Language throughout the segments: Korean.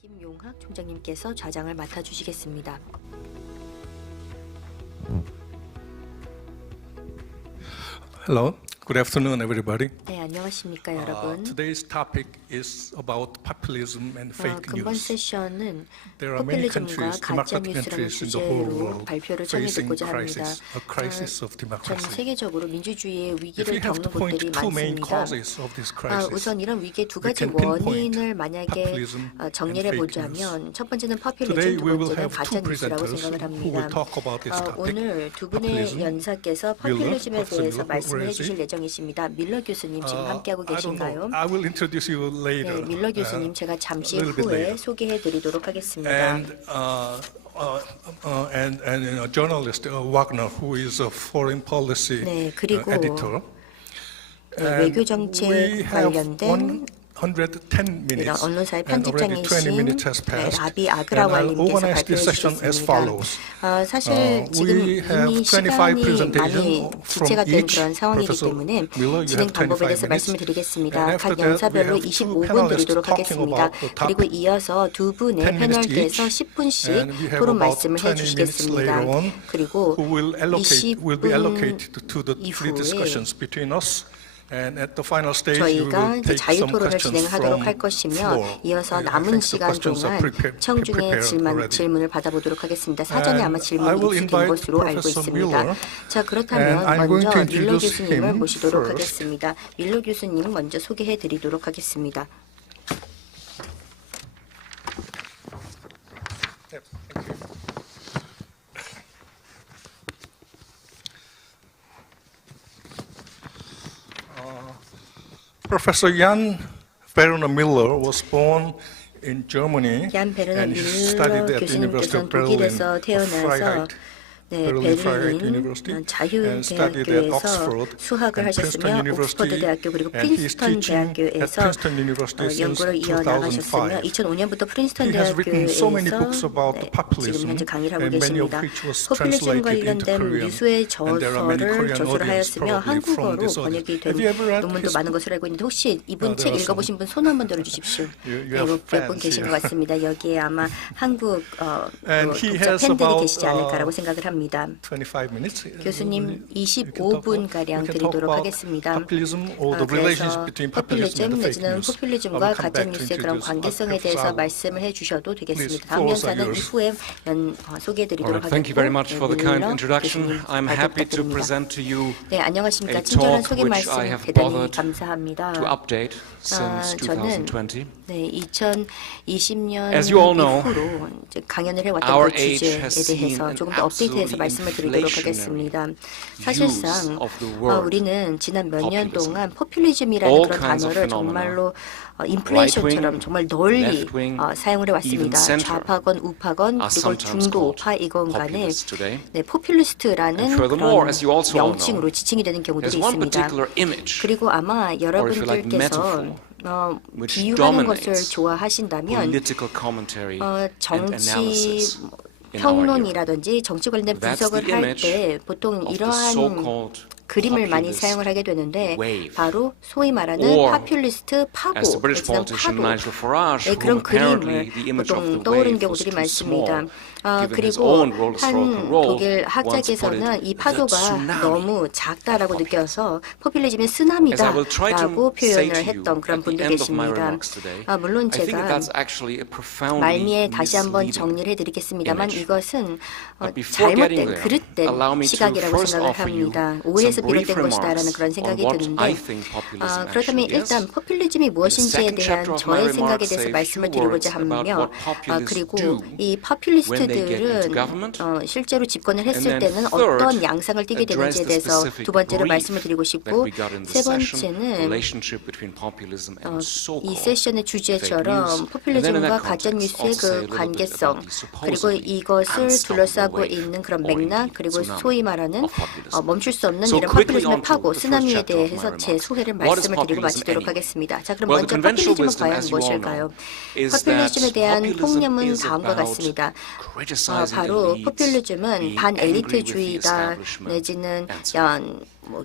김용학 총장님께서 좌장을 맡아주시겠습니다. Hello, good afternoon, everybody. 네, 안녕하십니까 여러분. Today's topic is about populism and fake 금번 news. 세션은 There are many 포퓰리즘과 countries, 가짜 democratic 뉴스라는 countries in the whole 주제로 world, 발표를 facing 전해듣고자 합니다. a crisis of 전 democracy. 세계적으로 민주주의의 If 위기를 we have 겪는 to point 곳들이 to two main 많습니다. causes of this crisis, 우선 이런 위기의 두 가지 we can pinpoint 원인을 만약에 populism 정리를 and fake 해보자면 첫 번째는 Today 포퓰리즘, 두 we will 번째는 have two 가짜 뉴스라고 presenters 생각을 who 합니다. will talk about this topic. 오늘 두 분의 populism. 연사께서 Miller, 포퓰리즘에 Professor 대해서 Miller, 말씀을 where is 해주실 he? 예정이십니다. 밀러 교수님 지금 함께하고 I don't 계신가요? know. I will introduce you later. 네, 밀러 교수님 제가 잠시 a little bit 후에 later. 소개해드리도록 하겠습니다. And a journalist, Wagner, who is a foreign policy 네, 그리고 editor. 외교 정책 We have 관련된 110 minutes, 언론사의 and already 20 편집장이신 minutes has passed. 라비 And I'll 아그라왈님께서 organize this 발표해 session as 주셨습니다. follows. 사실 지금 We have 이미 25 시간이 많이 presentation 지체가 from 된 each. 그런 상황이기 Professor 때문에 Miller, you 진행 have 방법에 25 대해서 말씀을 minutes. 드리겠습니다. And 각 after that, we 연사별로 have two 25분 panelists 드리도록 talking 하겠습니다. about the topic. 그리고 이어서 두 분의 10 minutes 패널께서 each. 10분씩 And we have 토론 about 말씀을 20 minutes 해주시겠습니다. later on 그리고 who will be 20분 allocated to the three 이후에 discussions between us. And at the final stage, we 저희가 will 이제 take some 자유토론을 questions 진행하도록 from 할 것이며 floor. 이어서 I 남은 think the 시간 questions are 동안 청중의 prepared already. 질문을 받아보도록 하겠습니다. 사전에 아마 And I 질문이 will 입수된 invite 것으로 알고 Professor 있습니다. Miller, 자, 그렇다면 and I'm going 먼저 to 밀러 introduce 교수님을 him 모시도록 first. 하겠습니다. 밀러 교수님 먼저 소개해 드리도록 하겠습니다. Yes, thank you. Professor Jan Werner Miller was born in Germany 얀 베르너 and he studied 밀러 at the University 교수님께서는 of Berlin, 독일에서 태어나서 Freiheit. Berlin Freiheit University, and studied at 자유대학교에서 Oxford 수학을 and Princeton 하셨으며 University, 옥스퍼드 대학교 그리고 and he's 프린스턴 teaching at 대학교에서 Princeton University since 연구를 이어나가셨으며 2005. 2005년부터 프린스턴 He has written so many 대학교에서 books about populism, 지금 현재 강의를 하고 and many of 계십니다. which was 포퓰리즘 translated into 관련된 Korean. 유수의 And there are many 저서를 Korean 저술을 audience 하였으며 probably from 한국어로 this audience. 번역이 된 Have you ever read 논문도 his 많은 book? 것으로 알고 있는데 혹시 이분 책 there are 읽어보신 분 손 한번 들어주십시오. You 네, have 몇분 fans 계신 것 here. 같습니다. 여기에 아마 한국 And 그 he 독자 has 팬들이 about, 계시지 않을까라고 생각을 합니다. 25 minutes. 교수님 We 25분 가량 can talk 드리도록 about 하겠습니다. populism or the relationship 그래서 between populism and 포퓰리즘 the fake 내지는 news. I 포퓰리즘과 will come 가짜 back to 뉴스의 그런 introduce 관계성에 Professor 대해서 Awo. 말씀을 해주셔도 되겠습니다. Please, 다음 floors are 연사는 yours. 이후에 소개해드리도록 하겠고 Thank you very much for the kind 밀러 introduction. 교수님 I'm 발표 happy to 부탁드립니다. present to you 네, 안녕하십니까. a 친절한 talk 소개 which I 말씀 have 대단히 bothered 감사합니다. to update since 저는 2020. 네, 2020년 As you all know, 이후로 이제 강연을 해왔던 our 그 age 주제에 has seen 대해서 an 조금 더 업데이트해서 absolutely 말씀을 드리도록 하겠습니다. 사실상 use of the word 우리는 지난 몇 년 populism. 동안 포퓰리즘이라는 All 그런 kinds of 단어를 phenomena, 정말로 인플레이션처럼 정말 널리 left-wing, 사용을 even 해왔습니다. center 좌파건 우파건 are 그리고 sometimes 중도 called 우파이건 간에 populists today. 네, 포퓰리스트라는 And furthermore, 그런 as you also all know, 명칭으로 지칭이 되는 경우들이 There's one 있습니다. particular image 그리고 아마 if you like, 여러분들께서 metaphor, which 비유하는 것을 dominates 좋아하신다면 political commentary and 정치 analysis in our era. 평론이라든지 정치 관련된 That's 분석을 the 할 image 때 보통 of the 이러한 so-called 그림을 많이 populist 사용을 하게 되는데 wave. 바로 소위 말하는 Or, 파퓰리스트 파고, As the British 내지는 politician 파도 Nigel Farage, whom 그런 apparently 그림을 the image of the 보통 떠오르는 wave was 경우들이 too small, 많습니다. given his 그리고 own roller 한 historical role, 독일 once put 학자께서는 it 이 the 파도가 tsunami 너무 작다라고 of 느껴서 포퓰리즘의 As I will try 쓰나미다라고 to say 표현을 to you 했던 그런 at the 분도 end of my 계십니다. remarks today, 물론 I think 제가 that's actually a profoundly 말미에 다시 한번 misleading 정리를 해드리겠습니다만 image. 이것은 But before getting 잘못된 there, 그릇된 allow me to 시각이라고 first 생각을 offer you 합니다. 오해에서 some brief 비롯된 것이다라는 그런 remarks 생각이 on what 드는데 I think populism 그렇다면 actually is. 일단 포퓰리즘이 무엇인지에 second 대한 chapter of my 저의 생각에 remarks 대해서 say a 말씀을 few 드리고자 words about 하며 what populists 그리고 do 이 when they get into 파퓰리스트들은 government. 실제로 집권을 했을 And then 때는 third, 어떤 양상을 띠게 address 되는지에 the 대해서 specific 두 번째로 brief 말씀을 드리고 that 싶고 we got in 세 this session, 번째는 relationship between populism and 이 so-called 세션의 fake 주제처럼 news. And then in 포퓰리즘과 that 가짜 context, 뉴스의 also say a 그 little bit 관계성 about the 그리고 supposedly 이것을 둘러싸고 unstoppable wave 있는 그런 or 맥락 indeed 그리고 tsunami 소위 말하는 of populism. 멈출 수 없는 So 이런 quickly 포퓰리즘의 on to 파고 the first 쓰나미에 chapter of my 대해서 제 remarks. 소개를 What is 말씀을 드리고 populism 마치도록 anyway? 하겠습니다. 자, 그럼 Well, the 먼저 conventional 포퓰리즘은 wisdom, 과연 as you all 무엇일까요? know, is that 포퓰리즘에 대한 populism 통념은 is 다음과 about 같습니다. criticizing 바로 elites, 포퓰리즘은 being angry with the 반엘리트주의다 establishment, 내지는 and so on.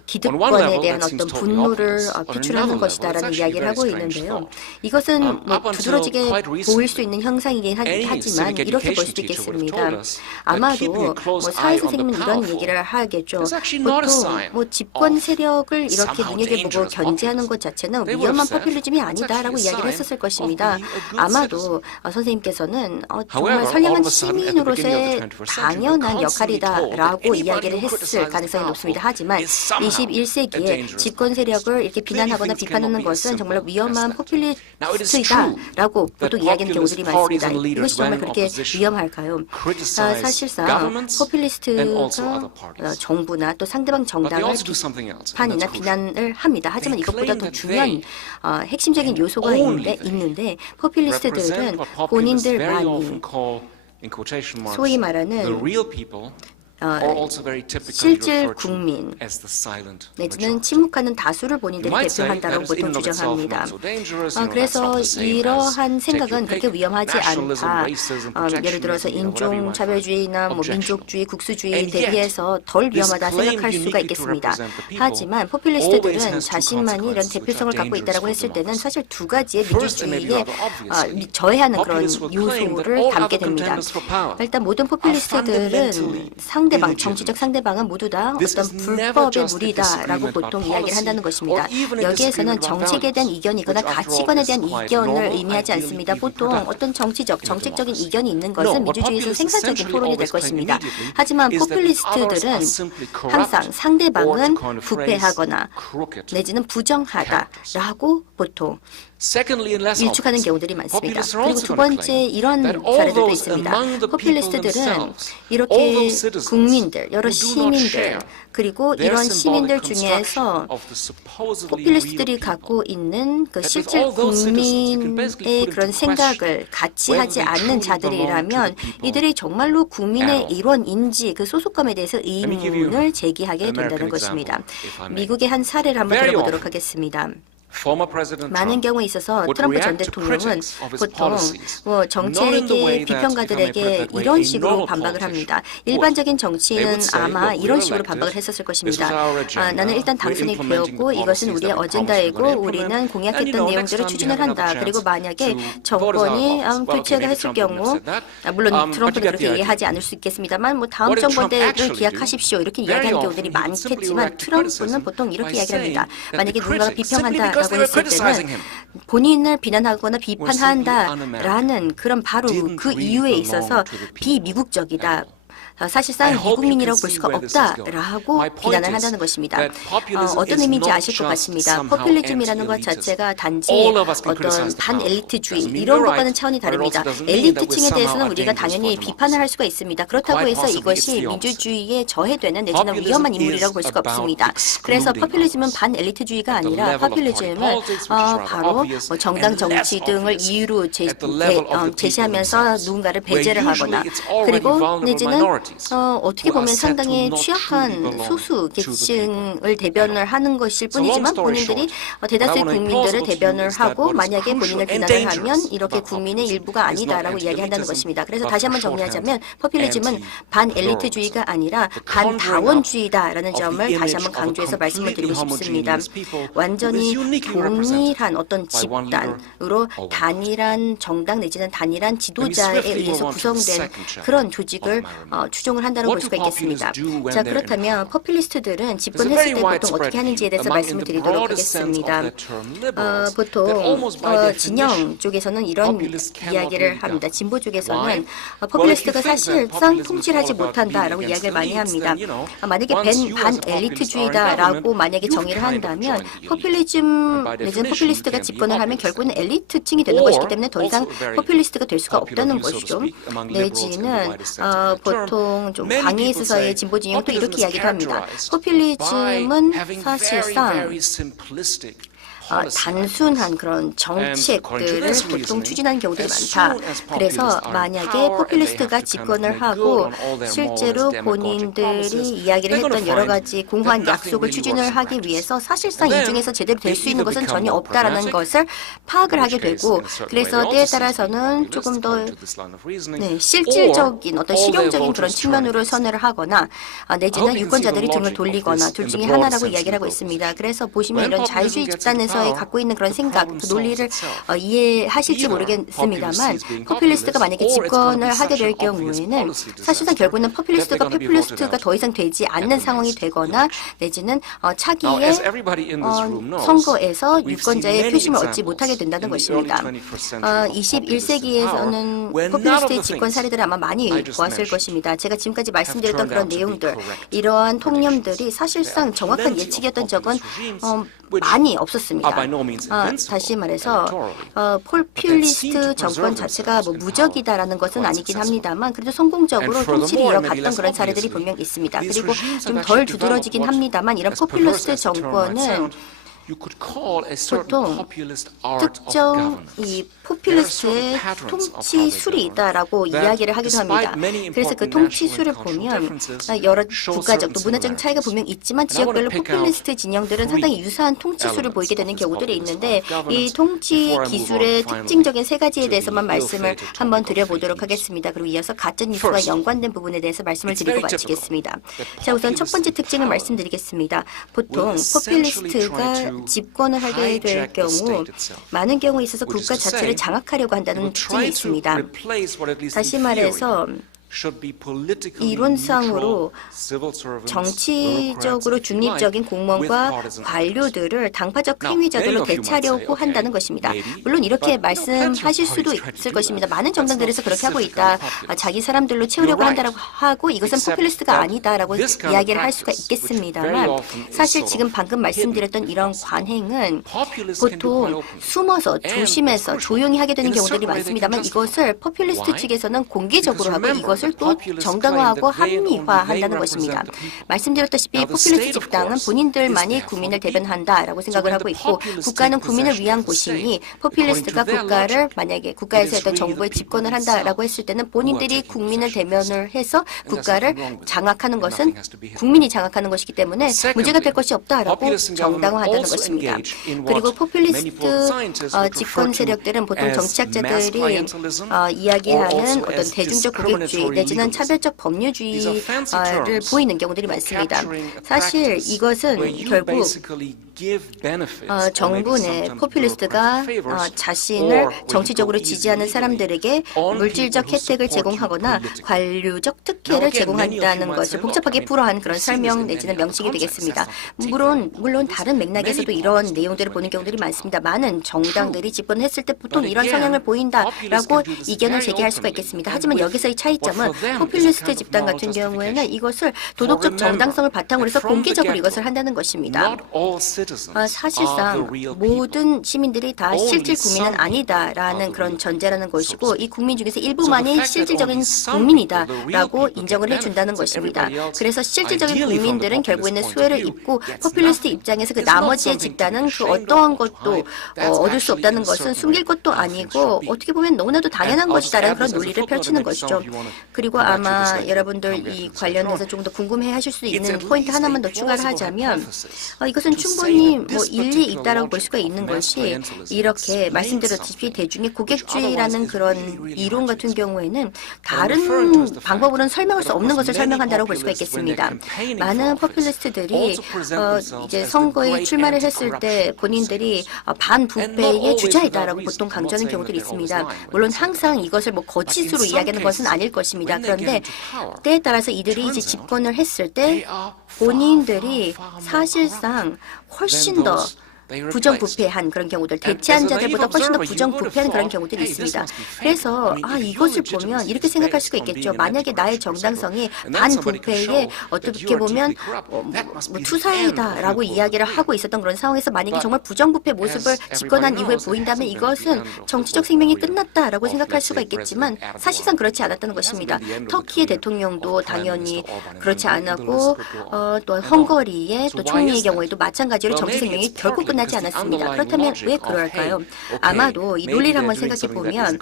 기득권에 대한 어떤 분노를 표출하는 것이다라는 이야기를 하고 있는데요. 이것은 두드러지게 보일 수 있는 형상이긴 하지만 이렇게 볼 수도 있겠습니다. 아마도 사회 선생님은 이런 얘기를 하겠죠. 보통 집권 세력을 이렇게 눈여겨보고 견제하는 것 자체는 위험한 포퓰리즘이 아니다라고 이야기를 했었을 것입니다. 아마도 선생님께서는 정말 선량한 시민으로서의 당연한 역할이다라고 이야기를 했을 가능성이 높습니다. 하지만 21세기에 집권 세력을 이렇게 비난하거나 비판하는 것은 정말 위험한 포퓰리스트이다라고 보통 이야기하는 경우들이 많습니다. 이것이 정말 그렇게 위험할까요? 사실상 포퓰리스트가 정부나 또 상대방 정당을 비판이나 비난을 합니다. 하지만 이것보다 더 중요한 핵심적인 요소가 있는데 포퓰리스트들은 본인들만이 소위 말하는 실질 국민 내지는 침묵하는 다수를 본인들이 대표한다고 보통 주장합니다. 그래서 이러한 생각은 그렇게 위험하지 않다. 예를 들어서 인종차별주의나 민족주의, 국수주의에 대비해서 덜 위험하다 생각할 수가 있겠습니다. 하지만 포퓰리스트들은 자신만이 이런 대표성을 갖고 있다고 했을 때는 사실 두 가지의 민주주의에 저해하는 그런 요소를 담게 됩니다. 일단 모든 포퓰리스트들은 정치적 상대방은 모두 다 어떤 불법의 무리다라고 보통 이야기를 한다는 것입니다. 여기에서는 정책에 대한 이견이거나 가치관에 대한 이견을 의미하지 않습니다. 보통 어떤 정책적인 이견이 있는 것은 민주주의에서 생산적인 토론이 될 것입니다. 하지만 포퓰리스트들은 항상 상대방은 부패하거나 내지는 부정하다라고 보통 일축하는 경우들이 많습니다. 그리고 두 번째 이런 사례들도 있습니다. 포퓰리스트들은 이렇게 국민들, 여러 시민들, 그리고 이런 시민들 중에서 포퓰리스트들이 갖고 있는 그 실질 국민의 그런 생각을 같이 하지 않는 자들이라면 이들이 정말로 국민의 일원인지 그 소속감에 대해서 의문을 제기하게 된다는 것입니다. 미국의 한 사례를 한번 들어보도록 하겠습니다. 많은 경우에 있어서 트럼프 전 대통령은 보통 정책의 비평가들에게 이런 식으로 반박을 합니다. 일반적인 정치인은 아마 이런 식으로 반박을 했었을 것입니다. 나는 일단 당선이 되었고 이것은 우리의 어젠다이고 우리는 공약했던 내용들을 추진을 한다. 그리고 만약에 정권이 교체를 했을 경우 물론 트럼프는 그렇게 얘기하지 않을 수 있겠습니다만 다음 정권대를 기약하십시오. 이렇게 이야기하는 경우들이 많겠지만 트럼프는 보통 이렇게 이야기합니다. 만약에 누군가가 비평한다 라고 했을 때는 본인을 비난하거나 비판한다라는 그런 바로 그 이유에 있어서 비미국적이다. 사실상 미국민이라고 볼 수가 없다라고 비난을 한다는 것입니다. 어떤 의미인지 아실 것 같습니다. 포퓰리즘이라는 것 자체가 단지 어떤 반엘리트주의 이런 것과는 차원이 다릅니다. 엘리트층에 대해서는 우리가 당연히 비판을 할 수가 있습니다. 그렇다고 해서 이것이 민주주의에 저해되는 내지는 위험한 인물이라고 볼 수가 없습니다. 그래서 포퓰리즘은 반엘리트주의가 아니라 포퓰리즘은 바로 정당 정치 등을 이유로 제시하면서 누군가를 배제를 하거나 그리고 내지는 어떻게 보면 상당히 취약한 소수 계층을 대변을 하는 것일 뿐이지만 본인들이 대다수의 국민들을 대변을 하고 만약에 본인을 비난을 하면 이렇게 국민의 일부가 아니다라고 이야기한다는 것입니다. 그래서 다시 한번 정리하자면 포퓰리즘은 반엘리트주의가 아니라 반다원주의다라는 점을 다시 한번 강조해서 말씀을 드리고 싶습니다. 완전히 동일한 어떤 집단으로 단일한 정당 내지는 단일한 지도자에 의해서 구성된 그런 조직을 추종을 한다고 볼 수가 있겠습니다. 자, 그렇다면 포퓰리스트들은 집권했을 때 보통 어떻게 하는지에 대해서 말씀을 드리도록 하겠습니다. 보통 진영 쪽에서는 이런 이야기를 합니다. 진보 쪽에서는 포퓰리스트가 사실상 통치하지 못한다라고 이야기를 많이 합니다. 만약에 반엘리트주의다라고 만약에 정의를 한다면 포퓰리즘 내지는 포퓰리스트가 집권을 하면 결국은 엘리트층이 되는 것이기 때문에 더 이상 포퓰리스트가 될 수가 없다는 것이죠. 내지는 보통 좀 광해에 있어서의 진보 진영은 또 이렇게 이야기를 합니다. 포퓰리즘은 사실상 단순한 그런 정책들을 보통 추진하는 경우들이 많다. 그래서 만약에 포퓰리스트가 집권을 하고 실제로 본인들이 이야기를 했던 여러 가지 공허한 약속을 추진을 하기 위해서 사실상 이 중에서 제대로 될 수 있는 것은 전혀 없다라는 것을 파악을 하게 되고, 그래서 때에 따라서는 조금 더 실질적인 어떤 실용적인 그런 측면으로 선회를 하거나 내지는 유권자들이 등을 돌리거나 둘 중에 하나라고 이야기를 하고 있습니다. 그래서 보시면 이런 자유주의 집단에서 갖고 있는 그런 생각, 그 논리를 이해하실지 모르겠습니다만, 포퓰리스트가 만약에 집권을 하게 될 경우에는 사실상 결국은 포퓰리스트가 더 이상 되지 않는 상황이 되거나 내지는 차기의 선거에서 유권자의 표심을 얻지 못하게 된다는 것입니다. 21세기에서는 포퓰리스트의 집권 사례들을 아마 많이 보았을 것입니다. 제가 지금까지 말씀드렸던 그런 내용들, 이러한 통념들이 사실상 정확한 예측이었던 적은 많이 없었습니다. 다시 말해서 포퓰리스트 정권 자체가 뭐 무적이다라는 것은 아니긴 합니다만, 그래도 성공적으로 통치를 이어갔던 그런 사례들이 분명 있습니다. 그리고 좀 덜 두드러지긴 합니다만, 이런 포퓰리스트 정권은 보통 특정 이 포퓰리스트의 통치술이 있다라고 이야기를 하기도 합니다. 그래서 그 통치술을 보면 여러 국가적 또 문화적인 차이가 분명 있지만 지역별로 포퓰리스트 진영들은 상당히 유사한 통치술을 보이게 되는 경우들이 있는데, 이 통치 기술의 특징적인 세 가지에 대해서만 말씀을 한번 드려보도록 하겠습니다. 그리고 이어서 가짜뉴스와 연관된 부분에 대해서 말씀을 드리고 마치겠습니다. 자, 우선 첫 번째 특징을 말씀드리겠습니다. 보통 포퓰리스트가 집권을 하게 될 경우 많은 경우에 있어서 국가 자체를 장악하려고 한다는 특징이 있습니다. 다시 말해서 이론상으로 정치적으로 중립적인 공무원과 관료들을 당파적 행위자들로 대체하려고 한다는 것입니다. 물론 이렇게 말씀하실 수도 있을 것입니다. 많은 정당들에서 그렇게 하고 있다. 자기 사람들로 채우려고 한다고 하고 이것은 포퓰리스트가 아니다라고 이야기를 할 수가 있겠습니다만, 사실 지금 방금 말씀드렸던 이런 관행은 보통 숨어서 조심해서 조용히 하게 되는 경우들이 많습니다만, 이것을 포퓰리스트 측에서는 공개적으로 하고 이것을 또 정당화하고 합리화한다는 것입니다. 말씀드렸다시피 포퓰리스트 집단은 본인들만이 국민을 대변한다라고 생각을 하고 있고, 국가는 국민을 위한 곳이니 포퓰리스트가 국가를 만약에 국가에서 어떤 정부에 집권을 한다라고 했을 때는 본인들이 국민을 대면을 해서 국가를 장악하는 것은 국민이 장악하는 것이기 때문에 문제가 될 것이 없다라고 정당화한다는 것입니다. 그리고 포퓰리스트 집권 세력들은 보통 정치학자들이 이야기하는 어떤 대중적 고객주의 내지는 차별적 법률주의를 보이는 경우들이 많습니다. 사실 이것은 결국 정부 내 포퓰리스트가 자신을 정치적으로 지지하는 사람들에게 물질적 혜택을 제공하거나 관료적 특혜를 제공한다는 것을 복잡하게 풀어한 그런 설명 내지는 명칭이 되겠습니다. 물론 다른 맥락에서도 이런 내용들을 보는 경우들이 많습니다. 많은 정당들이 집권했을 때 보통 이런 성향을 보인다라고 이견을 제기할 수가 있겠습니다. 하지만 여기서의 차이점은 포퓰리스트 집단 같은 경우에는 이것을 도덕적 정당성을 바탕으로 해서 공개적으로 이것을 한다는 것입니다. 사실상 모든 시민들이 다 실질 국민은 아니다라는 그런 전제라는 것이고, 이 국민 중에서 일부만이 실질적인 국민이다라고 인정을 해준다는 것입니다. 그래서 실질적인 국민들은 결국에는 수혜를 입고, 포퓰리스트 입장에서 그 나머지의 집단은 그 어떠한 것도 얻을 수 없다는 것은 숨길 것도 아니고 어떻게 보면 너무나도 당연한 것이다라는 그런 논리를 펼치는 것이죠. 그리고 아마 여러분들 이 관련해서 조금 더 궁금해하실 수 있는 포인트 하나만 더 추가를 하자면, 이것은 충분히 뭐 일리 있다라고 볼 수가 있는 것이, 이렇게 말씀드렸듯이 대중의 고객주의라는 그런 이론 같은 경우에는 다른 방법으로는 설명할 수 없는 것을 설명한다고 볼 수가 있겠습니다. 많은 포퓰리스트들이 이제 선거에 출마를 했을 때 본인들이 반부패의 주자이다라고 보통 강조하는 경우들이 있습니다. 물론 항상 이것을 뭐 거짓으로 이야기하는 것은 아닐 것입니다. 그런데 때에 따라서 이들이 이제 집권을 했을 때 본인들이 사실상 훨씬 더 부정부패한 그런 경우들, 대체한 자들보다 훨씬 더 부정부패한 그런 경우들이 있습니다. 그래서 이것을 보면 이렇게 생각할 수가 있겠죠. 만약에 나의 정당성이 반부패에 어떻게 보면 투사이다라고 이야기를 하고 있었던 그런 상황에서 만약에 정말 부정부패 모습을 집권한 이후에 보인다면 이것은 정치적 생명이 끝났다라고 생각할 수가 있겠지만, 사실상 그렇지 않았다는 것입니다. 터키의 대통령도 당연히 그렇지 않았고, 또 헝가리의 또 총리의 경우에도 마찬가지로 정치 생명이 결국 끝났다는 확인하지 않았습니다. 그렇다면 왜 그럴까요? 아마도 이 논리를 한번 생각해 보면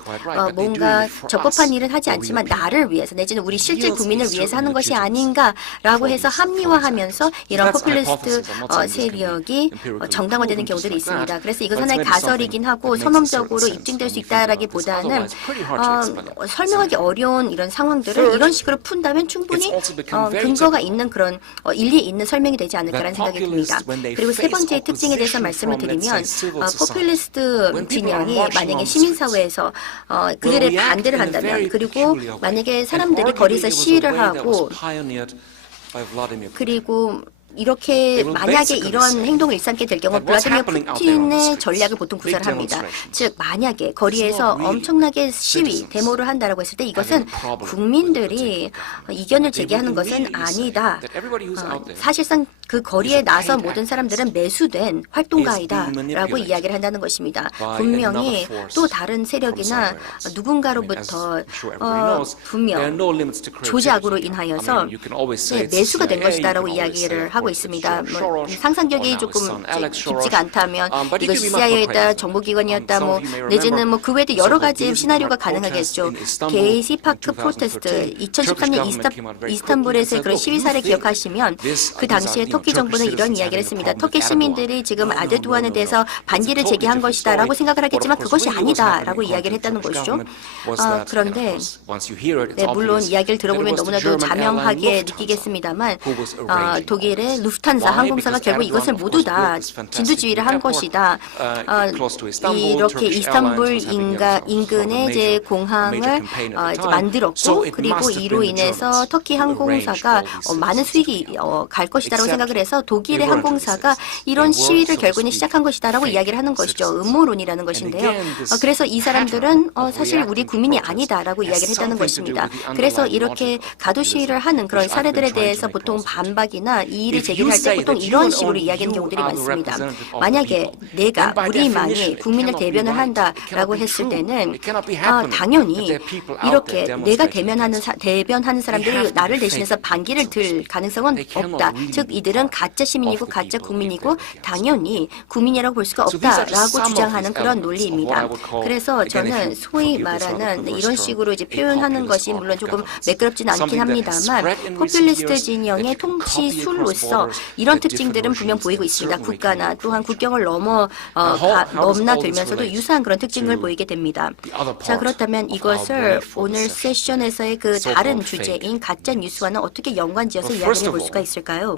뭔가 적법한 일은 하지 않지만 나를 위해서 내지는 우리 실질 국민을 위해서 하는 것이 아닌가라고 해서 합리화하면서 이런 포퓰리스트 세력이 정당화되는 경우들이 있습니다. 그래서 이건 하나의 가설이긴 하고 선언적으로 입증될 수 있다라기보다는 설명하기 어려운 이런 상황들을 이런 식으로 푼다면 충분히 근거가 있는 그런 일리 있는 설명이 되지 않을까라는 생각이 듭니다. 그리고 세 번째 특징에 대해서 말씀을 드리면 포퓰리스트 진영이 만약에 시민사회에서 그들의 반대를 한다면 그리고 만약에 사람들이 거리에서 시위를 하고 그리고 이렇게 만약에 이런 행동을 일삼게 될 경우 블라디미르 푸틴의 전략을 보통 구사를 합니다. 즉 만약에 거리에서 엄청나게 시위, 데모를 한다라고 했을 때 이것은 국민들이 이견을 제기하는 것은 아니다. 사실상 그 거리에 나선 모든 사람들은 매수된 활동가이다라고 이야기를 한다는 것입니다. 분명히 또 다른 세력이나 누군가로부터 분명 조작으로 인하여서 매수가 된 것이다라고 이야기를 하고 있습니다. 뭐 상상력이 조금 깊지가 않다면 이것이 CIA였다, 정보기관이었다, 뭐 내지는 뭐 그 외에도 여러 가지 시나리오가 가능하겠죠. 게이지 파크 프로테스트 2013년 이스탄불에서의 그런 시위 사례 기억하시면 그 당시에 터키 정부는 이런 이야기를 했습니다. 터키 시민들이 지금 아르도안에 대해서 반기를 제기한 것이다라고 생각을 하겠지만 그것이 아니다라고 이야기를 했다는 것이죠. 그런데 물론 이야기를 들어보면 너무나도 자명하게 느끼겠습니다만 독일의 루프탄사 항공사가 결국 이것을 모두 다 진두지휘를 한 것이다. 이렇게 이스탄불 인근의 이제 공항을 이제 만들었고 그리고 이로 인해서 터키 항공사가 많은 수익이 갈 것이다라고 생각을 해서 독일의 항공사가 이런 시위를 결국은 시작한 것이다라고 이야기를 하는 것이죠. 음모론이라는 것인데요. 그래서 이 사람들은 사실 우리 국민이 아니다라고 이야기를 했다는 것입니다. 그래서 이렇게 가두 시위를 하는 그런 사례들에 대해서 보통 반박이나 이의를 제기할 때 보통 이런 식으로 이야기하는 경우들이 많습니다. 만약에 내가 우리만이 국민을 대변을 한다라고 했을 때는 당연히 이렇게 내가 대변하는 사람들이 나를 대신해서 반기를 들 가능성은 없다. 즉 이들은 가짜 시민이고 가짜 국민이고 당연히 국민이라고 볼 수가 없다라고 주장하는 그런 논리입니다. 그래서 저는 소위 말하는 이런 식으로 이제 표현하는 것이 물론 조금 매끄럽지는 않긴 합니다만 포퓰리스트 진영의 통치술로서 이런 특징들은 분명 보이고 있습니다. 국가나 또한 국경을 넘나들면서도 유사한 그런 특징을 보이게 됩니다. 자, 그렇다면 이것을 오늘 세션에서의 그 다른 주제인 가짜 뉴스와는 어떻게 연관지어서 이야기해 볼 수가 있을까요?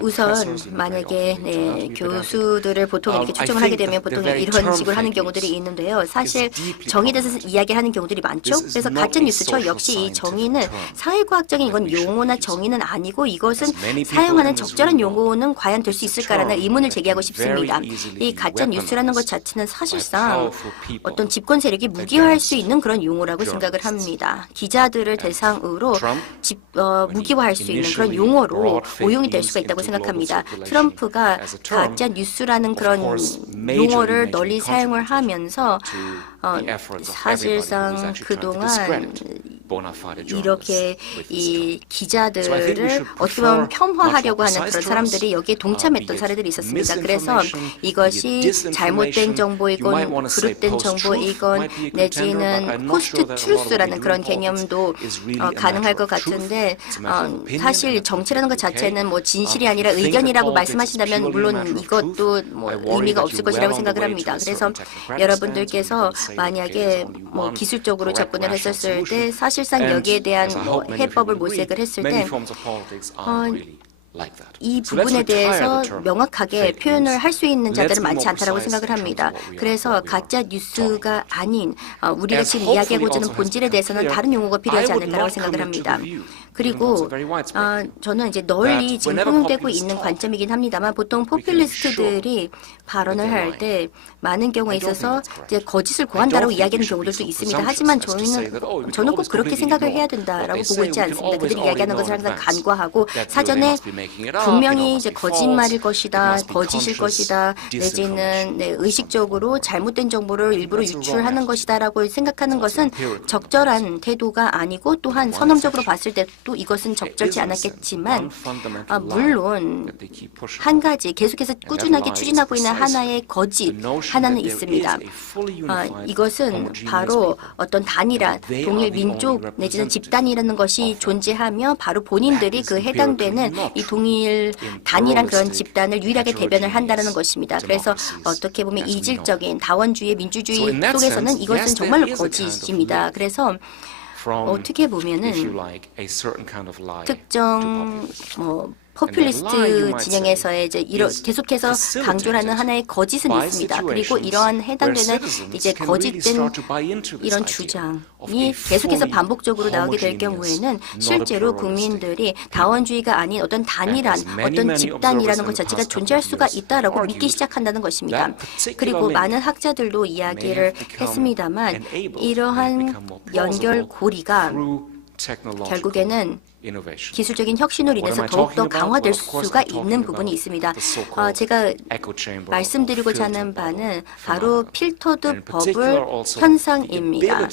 우선 만약에 교수들을 보통 이렇게 추정을 하게 되면 보통 이런 식으로 하는 경우들이 있는데요. 사실 정의에 대해서 이야기하는 경우들이 많죠. 그래서 가짜 뉴스 저 역시 이 정의는 사회과학적인 이건 용어나 정의는 아니고 이것은 사용하는 적절한 용어는 과연 될 수 있을까라는 의문을 제기하고 싶습니다. 이 가짜 뉴스라는 것 자체는 사실상 어떤 집권 세력이 무기화할 수 있는 그런 용어라고 생각을 합니다. 기자들을 대상으로 무기화할 수 있는 그런 용어로 오용이 될 수가 있다고 생각합니다. 트럼프가 가짜 뉴스라는 그런 용어를 널리 사용을 하면서 사실상 그동안 이렇게 이 기자들을 어떻게 보면 폄하하려고 하는 그런 사람들이 여기에 동참했던 사례들이 있었습니다. 그래서 이것이 잘못된 정보이건 그릇된 정보이건 내지는 포스트 트루스라는 그런 개념도 가능할 것 같은데 사실 정치라는 것 자체는 뭐 진실이 아니라 의견이라고 말씀하신다면 물론 이것도 뭐 의미가 없을 것이라고 생각을 합니다. 그래서 여러분들께서 만약에 뭐 기술적으로 접근을 했었을 때 사실상 여기에 대한 뭐 해법을 모색을 했을 때 이 부분에 대해서 명확하게 표현을 할 수 있는 자들은 많지 않다라고 생각을 합니다. 그래서 가짜 뉴스가 아닌 우리가 지금 이야기하고자 하는 본질에 대해서는 다른 용어가 필요하지 않을까라고 생각을 합니다. 그리고 저는 이제 널리 지금 통용되고 있는 관점이긴 합니다만 보통 포퓰리스트들이 발언을 할 때 많은 경우에 있어서 이제 거짓을 고한다라고 이야기하는 경우들도 있습니다. 하지만 저는 꼭 그렇게 생각을 해야 된다라고 보고 있지 않습니다. 그들이 이야기하는 것을 항상 간과하고 사전에 분명히 이제 거짓말일 것이다, 거짓일 것이다, 내지는 의식적으로 잘못된 정보를 일부러 유출하는 것이다라고 생각하는 것은 적절한 태도가 아니고 또한 선험적으로 봤을 때 또 이것은 적절치 않았겠지만 물론 한 가지 계속해서 꾸준하게 추진하고 있는 하나의 거짓 하나는 있습니다. 이것은 바로 어떤 단일화, 동일 민족 내지는 집단이라는 것이 존재하며 바로 본인들이 그 해당되는 이 동일 단일한 그런 집단을 유일하게 대변을 한다는 것입니다. 그래서 어떻게 보면 이질적인 다원주의 민주주의 속에서는 이것은 정말로 거짓입니다. 그래서 어떻게 보면은 특정 포퓰리스트 진영에서의 이제 계속해서 강조를 하는 하나의 거짓은 있습니다. 그리고 이러한 해당되는 이제 거짓된 이런 주장이 계속해서 반복적으로 나오게 될 경우에는 실제로 국민들이 다원주의가 아닌 어떤 단일한 어떤 집단이라는 것 자체가 존재할 수가 있다라고 믿기 시작한다는 것입니다. 그리고 많은 학자들도 이야기를 했습니다만 이러한 연결고리가 결국에는 기술적인 혁신으로 인해서 더욱더 강화될 수가 있는 부분이 있습니다. 제가 말씀드리고자 하는 바는 바로 필터드 버블 현상입니다.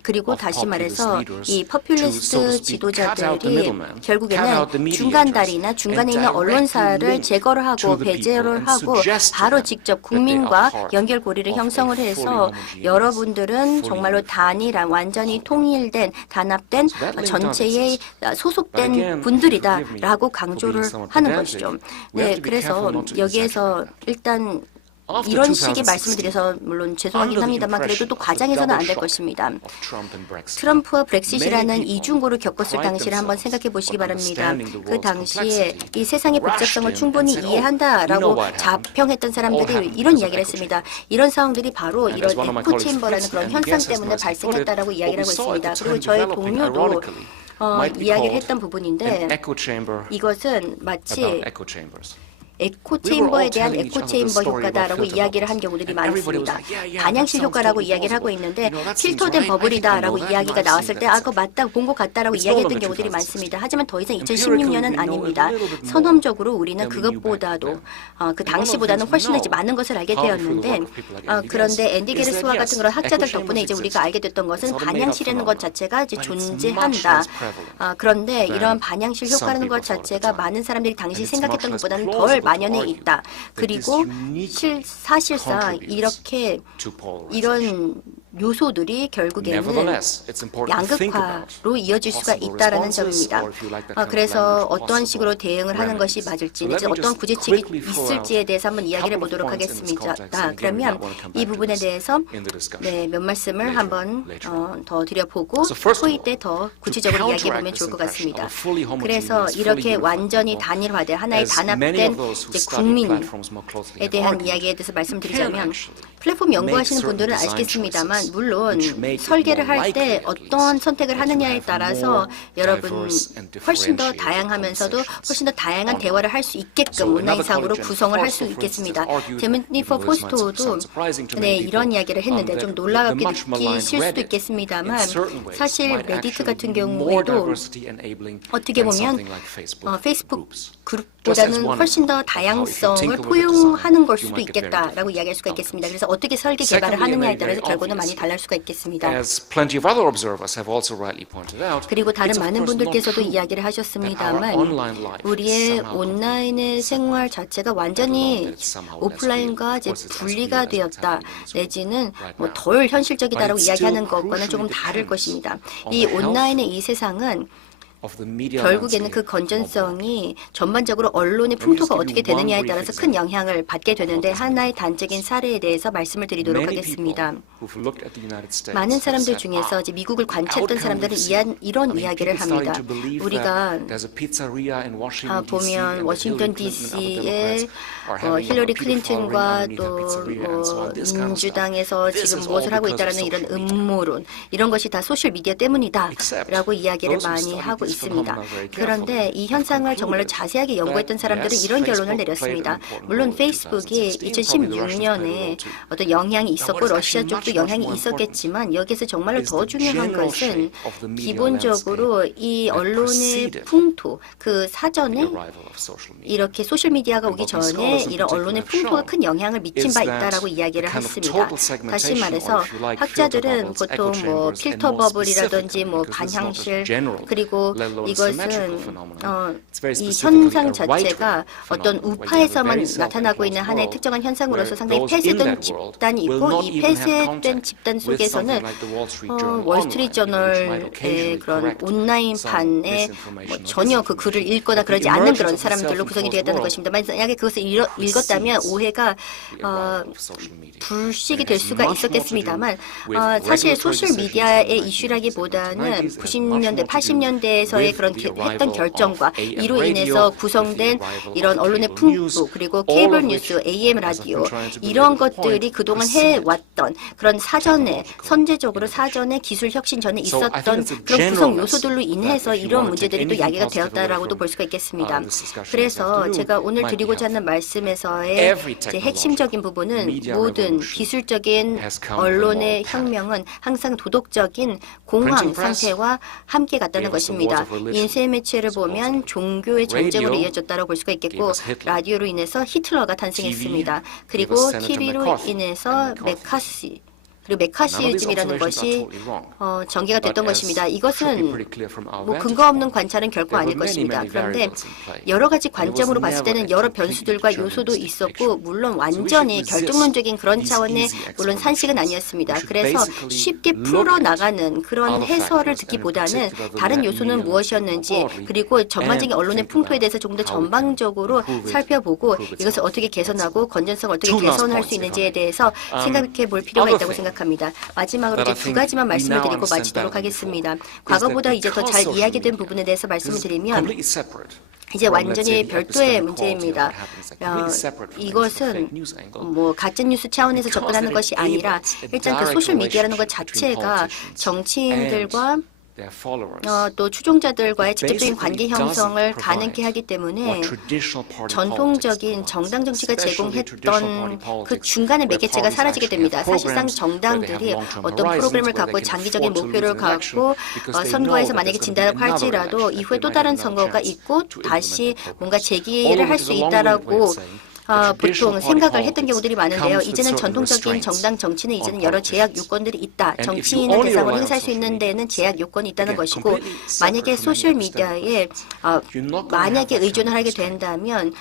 그리고 다시 말해서 이 포퓰리스트 지도자들이 결국에는 중간다리나 중간에 있는 언론사를 제거를 하고 배제를 하고 바로 직접 국민과 연결고리를 형성을 해서 여러분들은 정말로 단일한 완전히 통일된 단합된 전체의 소속된 분들이다라고 강조를 하는 것이죠. 네, 그래서 여기에서 일단 이런 식의 말씀을 드려서 물론 죄송하긴 합니다만 그래도 또 과장해서는 안 될 것입니다. 트럼프와 브렉시트라는 이중고를 겪었을 당시를 한번 생각해 보시기 바랍니다. 그 당시에 이 세상의 복잡성을 충분히 이해한다라고 자평했던 사람들이 이런 이야기를 했습니다. 이런 상황들이 바로 이런 에코 체인버라는 그런 현상 때문에 발생했다라고 이야기를 하고 있습니다. 그리고 저의 동료도 이야기를 했던 부분인데 이것은 마치 에코 체인버에 대한 에코 체인버 효과다라고 이야기를 한 경우들이 많습니다. 반향실 효과라고 이야기를 하고 있는데 필터된 버블이다라고 이야기가 나왔을 때 그거 맞다, 본 것 같다라고 이야기했던 경우들이 많습니다. 하지만 더 이상 2016년은 아닙니다. 선험적으로 우리는 그것보다도 그 당시보다는 훨씬 더 이제 많은 것을 알게 되었는데 그런데 앤디 게르스와 같은 그런 학자들 덕분에 이제 우리가 알게 됐던 것은 반향실이라는 것 자체가 이제 존재한다. 그런데 이러한 반향실 효과라는 것 자체가 많은 사람들이 당시 생각했던 것보다는 덜 만연해 있다. 그리고 사실상 이런 요소들이 결국에는 양극화로 이어질 수가 있다라는 점입니다. 그래서 어떠한 식으로 대응을 하는 것이 맞을지, 내지 어떤 구제책이 있을지에 대해서 한번 이야기를 해보도록 하겠습니다. 그러면 이 부분에 대해서 몇 말씀을 한번 더 드려보고 후이 때 더 구체적으로 이야기해보면 좋을 것 같습니다. 그래서 이렇게 완전히 단일화된 하나의 단합된 이제 국민에 대한 이야기에 대해서 말씀드리자면 플랫폼 연구하시는 분들은 아시겠습니다만 물론 설계를 할 때 어떤 선택을 하느냐에 따라서 여러분 훨씬 더 다양하면서도 훨씬 더 다양한 대화를 할 수 있게끔 온라인상으로 구성을 할 수 있겠습니다. 제니퍼 포스터도 이런 이야기를 했는데 좀 놀랍게 느끼실 수도 있겠습니다만 사실 레디트 같은 경우에도 어떻게 보면 페이스북 그룹보다는 훨씬 더 다양성을 포용하는 걸 수도 있겠다라고 이야기할 수가 있겠습니다. 그래서 어떻게 설계 개발을 하느냐에 따라서 결과는 많이 달라질 수가 있겠습니다. 그리고 다른 많은 분들께서도 이야기를 하셨습니다만 우리의 온라인의 생활 자체가 완전히 오프라인과 이제 분리가 되었다 내지는 덜 현실적이다라고 이야기하는 것과는 조금 다를 것입니다. 이 온라인의 이 세상은 결국에는 그 건전성이 전반적으로 언론의 풍토가 어떻게 되느냐에 따라서 큰 영향을 받게 되는데 하나의 단적인 사례에 대해서 말씀을 드리도록 하겠습니다. 많은 사람들 중에서 이제 미국을 관찰했던 사람들은 이런 이야기를 합니다. 우리가 보면 워싱턴 DC에 힐러리 클린턴과 또 민주당에서 지금 무엇을 하고 있다라는 이런 음모론 이런 것이 다 소셜미디어 때문이다라고 이야기를 많이 하고 있습니다. 그런데 이 현상을 정말로 자세하게 연구했던 사람들은 이런 결론을 내렸습니다. 물론 페이스북이 2016년에 어떤 영향이 있었고 러시아 쪽도 영향이 있었겠지만 여기서 정말로 더 중요한 것은 기본적으로 이 언론의 풍토, 그 사전에 이렇게 소셜미디어가 오기 전에 이런 언론의 풍토가 큰 영향을 미친 바 있다라고 이야기를 했습니다. 다시 말해서 학자들은 보통 필터 버블이라든지 반향실 그리고 이것은 이 현상 자체가 어떤 우파에서만 나타나고 있는 하나의 특정한 현상으로서 상당히 폐쇄된 집단이 있고, 이 폐쇄된 집단 속에서는 월스트리트저널의 그런 온라인판에 전혀 그 글을 읽거나 그러지 않는 그런 사람들로 구성이 되었다는 것입니다. 만약에 그것을 읽었다면 오해가 불식이 될 수가 있었겠습니다만, 사실 소셜미디어의 이슈라기보다는 90년대, 80년대에서의 그런 했던 결정과 이로 인해서 구성된 이런 언론의 풍부, 그리고 케이블 뉴스, AM 라디오, 이런 것들이 그동안 해왔던 그런 사전에, 선제적으로 사전에 기술 혁신 전에 있었던 그런 구성 요소들로 인해서 이런 문제들이 또 야기가 되었다라고도 볼 수가 있겠습니다. 그래서 제가 오늘 드리고자 하는 말씀에서의 제 핵심적인 부분은 모든 기술적인 언론의 혁명은 항상 도덕적인 공황 상태와 함께 갔다는 것입니다. 인쇄 매체를 보면 종교의 전쟁으로 이어졌다고 볼 수가 있겠고, 라디오로 인해서 히틀러가 탄생했습니다. 그리고 TV로 인해서 메카시, 그리고 메카시즘이라는 것이 전개가 됐던 것입니다. 이것은 뭐 근거 없는 관찰은 결코 아닐 것입니다. 그런데 여러 가지 관점으로 봤을 때는 여러 변수들과 요소도 있었고, 물론 완전히 결정론적인 그런 차원의 물론 산식은 아니었습니다. 그래서 쉽게 풀어나가는 그런 해설을 듣기보다는 다른 요소는 무엇이었는지, 그리고 전반적인 언론의 풍토에 대해서 조금 더 전방적으로 살펴보고 이것을 어떻게 개선하고 건전성을 어떻게 개선할 수 있는지에 대해서 생각해 볼 필요가 있다고 생각합니다. 마지막으로 이제 두 가지만 말씀을 드리고 마치도록 하겠습니다. 과거보다 이제 더 잘 이야기된 부분에 대해서 말씀을 드리면, 이제 완전히 별도의 문제입니다. 이것은 뭐 가짜뉴스 차원에서 접근하는 것이 아니라 일단 그 소셜미디어라는 것 자체가 정치인들과 또 추종자들과의 직접적인 관계 형성을 가능케 하기 때문에 전통적인 정당 정치가 제공했던 그 중간의 매개체가 사라지게 됩니다. 사실상 정당들이 어떤 프로그램을 갖고 장기적인 목표를 갖고 선거에서 만약에 진다고 할지라도 이후에 또 다른 선거가 있고 다시 뭔가 재기를 할 수 있다라고 보통 생각을 했던 경우들이 많은데요. 이제는 전통적인 정당 정치는 이제는 여러 제약 요건들이 있다. 정치인을 대상으로 행사할 수 있는 데는 제약 요건이 있다는 것이고, 만약에 소셜미디어에 만약에 의존을 하게 된다면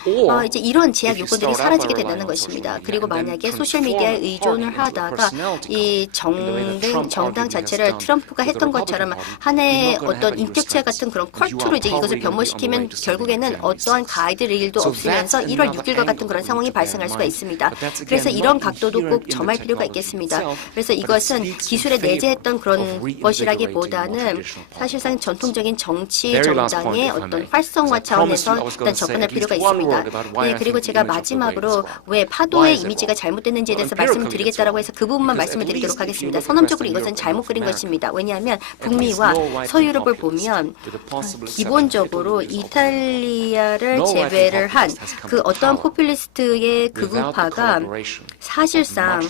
이제 이런 제약 요건들이 사라지게 된다는 것입니다. 그리고 만약에 소셜미디어에 의존을 하다가 이 정당 자체를 트럼프가 했던 것처럼 하나의 어떤 인격체 같은 그런 컬투로 이제 이것을 변모시키면 결국에는 어떠한 가이드레일도 없으면서 1월 6일과 같은 그런 상황이 발생할 수가 있습니다. 그래서 이런 각도도 꼭 점할 필요가 있겠습니다. 그래서 이것은 기술에 내재했던 그런 것이라기보다는 사실상 전통적인 정치 정당의 어떤 활성화 차원에서 일단 접근할 필요가 있습니다. 네, 그리고 제가 마지막으로 왜 파도의 이미지가 잘못됐는지에 대해서 말씀을 드리겠다라고 해서 그 부분만 말씀을 드리도록 하겠습니다. 선언적으로 이것은 잘못 그린 것입니다. 왜냐하면 북미와 서유럽을 보면 기본적으로 이탈리아를 제외를 한 그 어떠한 포퓰리스트의 극우파가 사실상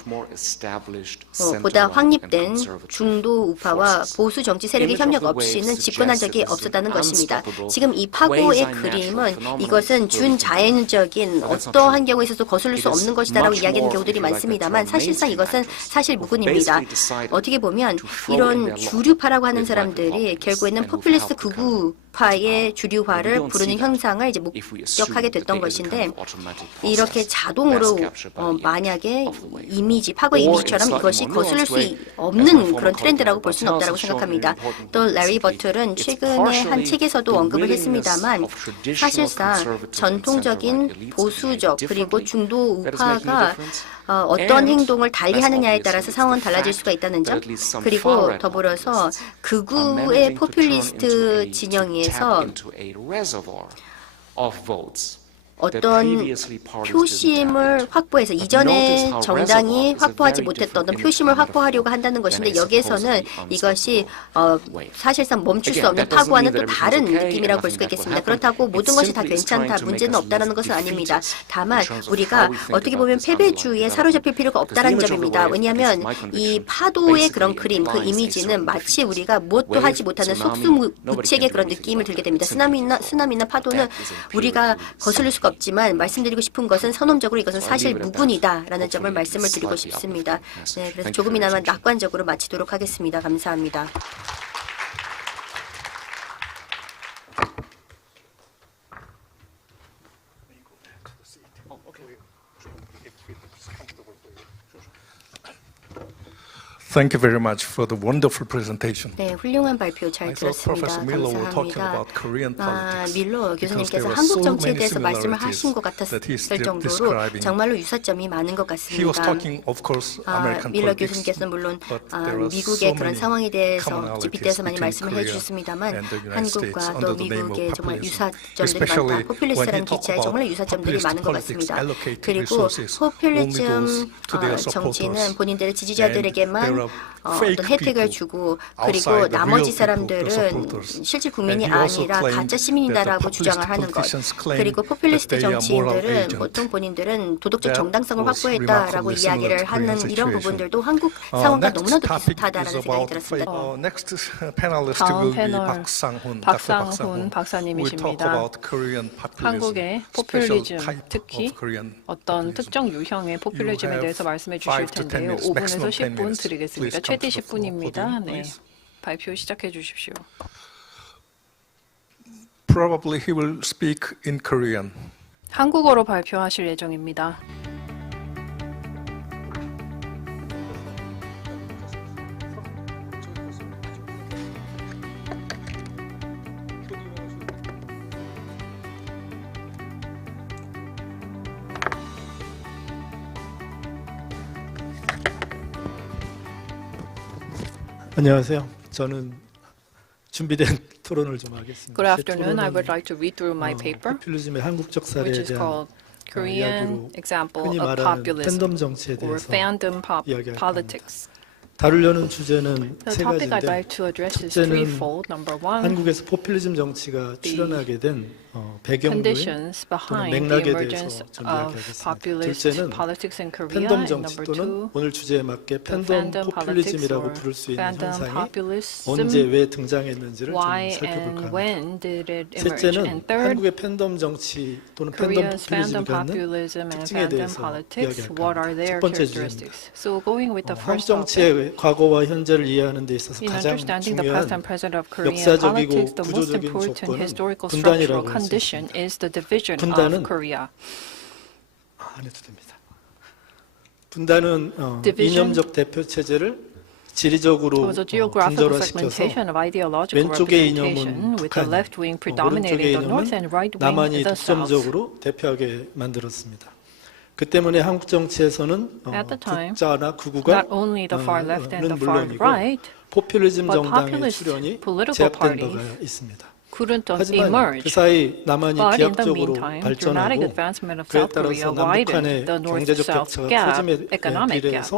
보다 확립된 중도 우파와 보수 정치 세력의 협력 없이는 집권한 적이 없었다는 것입니다. 지금 이 파고의 그림은 이것은 준자연적인 어떠한 경우에 있어서 거슬릴 수 없는 것이다라고 이야기하는 경우들이 많습니다만, 사실상 이것은 사실 무근입니다. 어떻게 보면 이런 주류파라고 하는 사람들이 결국에는 포퓰리스트 극우파의 주류화를 부르는 현상을 이제 목격하게 됐던 것인데, 이렇게 자동으로 만약에 이미지, 파고 이미지처럼 이것이 거슬릴 수 없는 그런 트렌드라고 볼 수는 없다고 생각합니다. 또 레리 버틀은 최근에 한 책에서도 언급을 했습니다만, 사실상 전통적인 보수적 그리고 중도 우파가 어떤 행동을 달리 하느냐에 따라서 상황은 달라질 수가 있다는 점, 그리고 더불어서 극우의 포퓰리스트 진영에서 어떤 표심을 확보해서 이전에 정당이 확보하지 못했던 어떤 표심을 확보하려고 한다는 것인데, 여기에서는 이것이 사실상 멈출 수 없는 파고와는 또 다른 느낌이라고 볼 수가 있겠습니다. 그렇다고 모든 것이 다 괜찮다, 문제는 없다는 것은 아닙니다. 다만 우리가 어떻게 보면 패배주의에 사로잡힐 필요가 없다는 점입니다. 왜냐하면 이 파도의 그런 그림, 그 이미지는 마치 우리가 무엇도 하지 못하는 속수무책의 그런 느낌을 들게 됩니다. 쓰나미나 파도는 우리가 거슬릴 수가 없지만, 말씀드리고 싶은 것은 선언적으로 이것은 사실 무근이다라는 점을 말씀을 드리고 싶습니다. 네, 그래서 조금이나마 낙관적으로 마치도록 하겠습니다. 감사합니다. Thank you very much for the wonderful presentation. 네, 훌륭한 발표 잘 I thought 들었습니다. Professor Miller was talking 감사합니다. about Korean politics 밀러 because 교수님께서 there were 한국 so 정치에 many 대해서 말씀을 similarities 하신 것 같았을 that he's 정도로 describing. 정말로 유사점이 많은 것 He was 같습니다. talking, of course, American 밀러 politics, 교수님께서는 물론 but there are 미국의 so 그런 many 상황에 대해서 commonalities 빗대서 많이 between 말씀을 Korea 해주셨습니다만 and the United 한국과 States 또 under the name of 미국의 정말 populism. 유사점들이 Especially 많다. 포퓰리스트라는 when he talked 기차에 about 정말 유사점들이 populist 많은 것 politics 같습니다. allocating 그리고 resources only goes 포퓰리즘 to their 정치는 supporters. 본인들의 And 지지자들에게만 there are 어떤 fake 혜택을 people 주고 outside 그리고 the 나머지 real people, the 사람들은 supporters. 실질 국민이 And he also 아니라 claimed 가짜 that 시민이다라고 the 주장을 populist 하는 것. politicians claim 그리고 that 포퓰리스트 they are moral 정치인들은 agent. 보통 본인들은 도덕적 That 정당성을 was 확보했다라고 remarkably similar 이야기를 to 하는 Korean 이런 situation. 부분들도 한국 상황과 Next 너무나도 topic is 비슷하다라는 생각이 about 들었습니다. next panelist 다음 will be 패널 박상훈, 박상훈 Dr. 박사님이십니다. We'll talk about Korean populism, 한국의 special 포퓰리즘, type 특히 of Korean 어떤 populism. 특정 유형의 포퓰리즘에 have 대해서 말씀해 5 주실 to 10 텐데요. minutes, 5분에서 maximum 10 10분 minutes. 드리겠습니다. Please come 최대 to the floor, 10분입니다. podium, 네, please. 발표 시작해 주십시오. Probably he will speak in Korean. 한국어로 발표하실 예정입니다. 안녕하세요. 저는 준비된 토론을 좀 하겠습니다. Good 제 afternoon. I would 토론은 like to read through my paper, 포퓰리즘의 한국적 which 사례에 is 대한 called Korean 이야기로 Example 흔히 of 말하는 Populism 팬덤 정치에 or 대해서 Fandom 이야기할 Politics. 다루려는 주제는 The 세 topic I'd 가지인데 like to address is 첫째는 threefold. Number one, 한국에서 포퓰리즘 정치가 출현하게 된 배경도인 conditions 또는 behind the 맥락에 emergence 대해서 좀 of 이야기하겠습니다. populist 둘째는 politics in Korea. 팬덤 And 정치 number 또는 two, 오늘 주제에 맞게 the 팬덤 fandom politics 포퓰리즘이라고 or 부를 수 있는 fandom 현상이 populism. 언제 왜 등장했는지를 좀 Why 살펴볼까 and 합니다. when did it emerge? 셋째는 And third, 한국의 팬덤 정치 또는 팬덤 Korea's 포퓰리즘이 fandom 갖는 populism and 특징에 fandom 대해서 politics. 이야기할까 What are 합니다. 첫 their 번째 주제입니다. characteristics? So going with the 한국 first topic. 정치의 과거와 현재를 이해하는 데 있어서 In 가장 understanding the past 중요한 and present of Korean 역사적이고 politics, the most 구조적인 important 조건은 historical structural 분단이라고 할 수 condition 있습니다. is the division 분단은 of Korea. 안 해도 됩니다. 분단은 Division 이념적 대표 체제를 지리적으로 was a geographical 분절화시켜서 segmentation of ideological 왼쪽의 representation 이념은 with the 북한, left wing predominating 오른쪽의 the north 이념은 and right wing 남한이 the south. 독점적으로 대표하게 만들었습니다. 그 때문에 한국 정치에서는 At the time, 극자나 극우가 not only the far left and 는 the far 물론이고 right 포퓰리즘 but 정당의 populist 출현이 political 제약된 parties 바가 있습니다. couldn't 하지만 emerge. 그 사이 남한이 But in the 비약적으로 meantime, dramatic 발전하고 advancement of 그에 South Korea 따라서 남북한의 widened the 경제적 north-south 격차가 gap, 커짐에 economic gap. 비례해서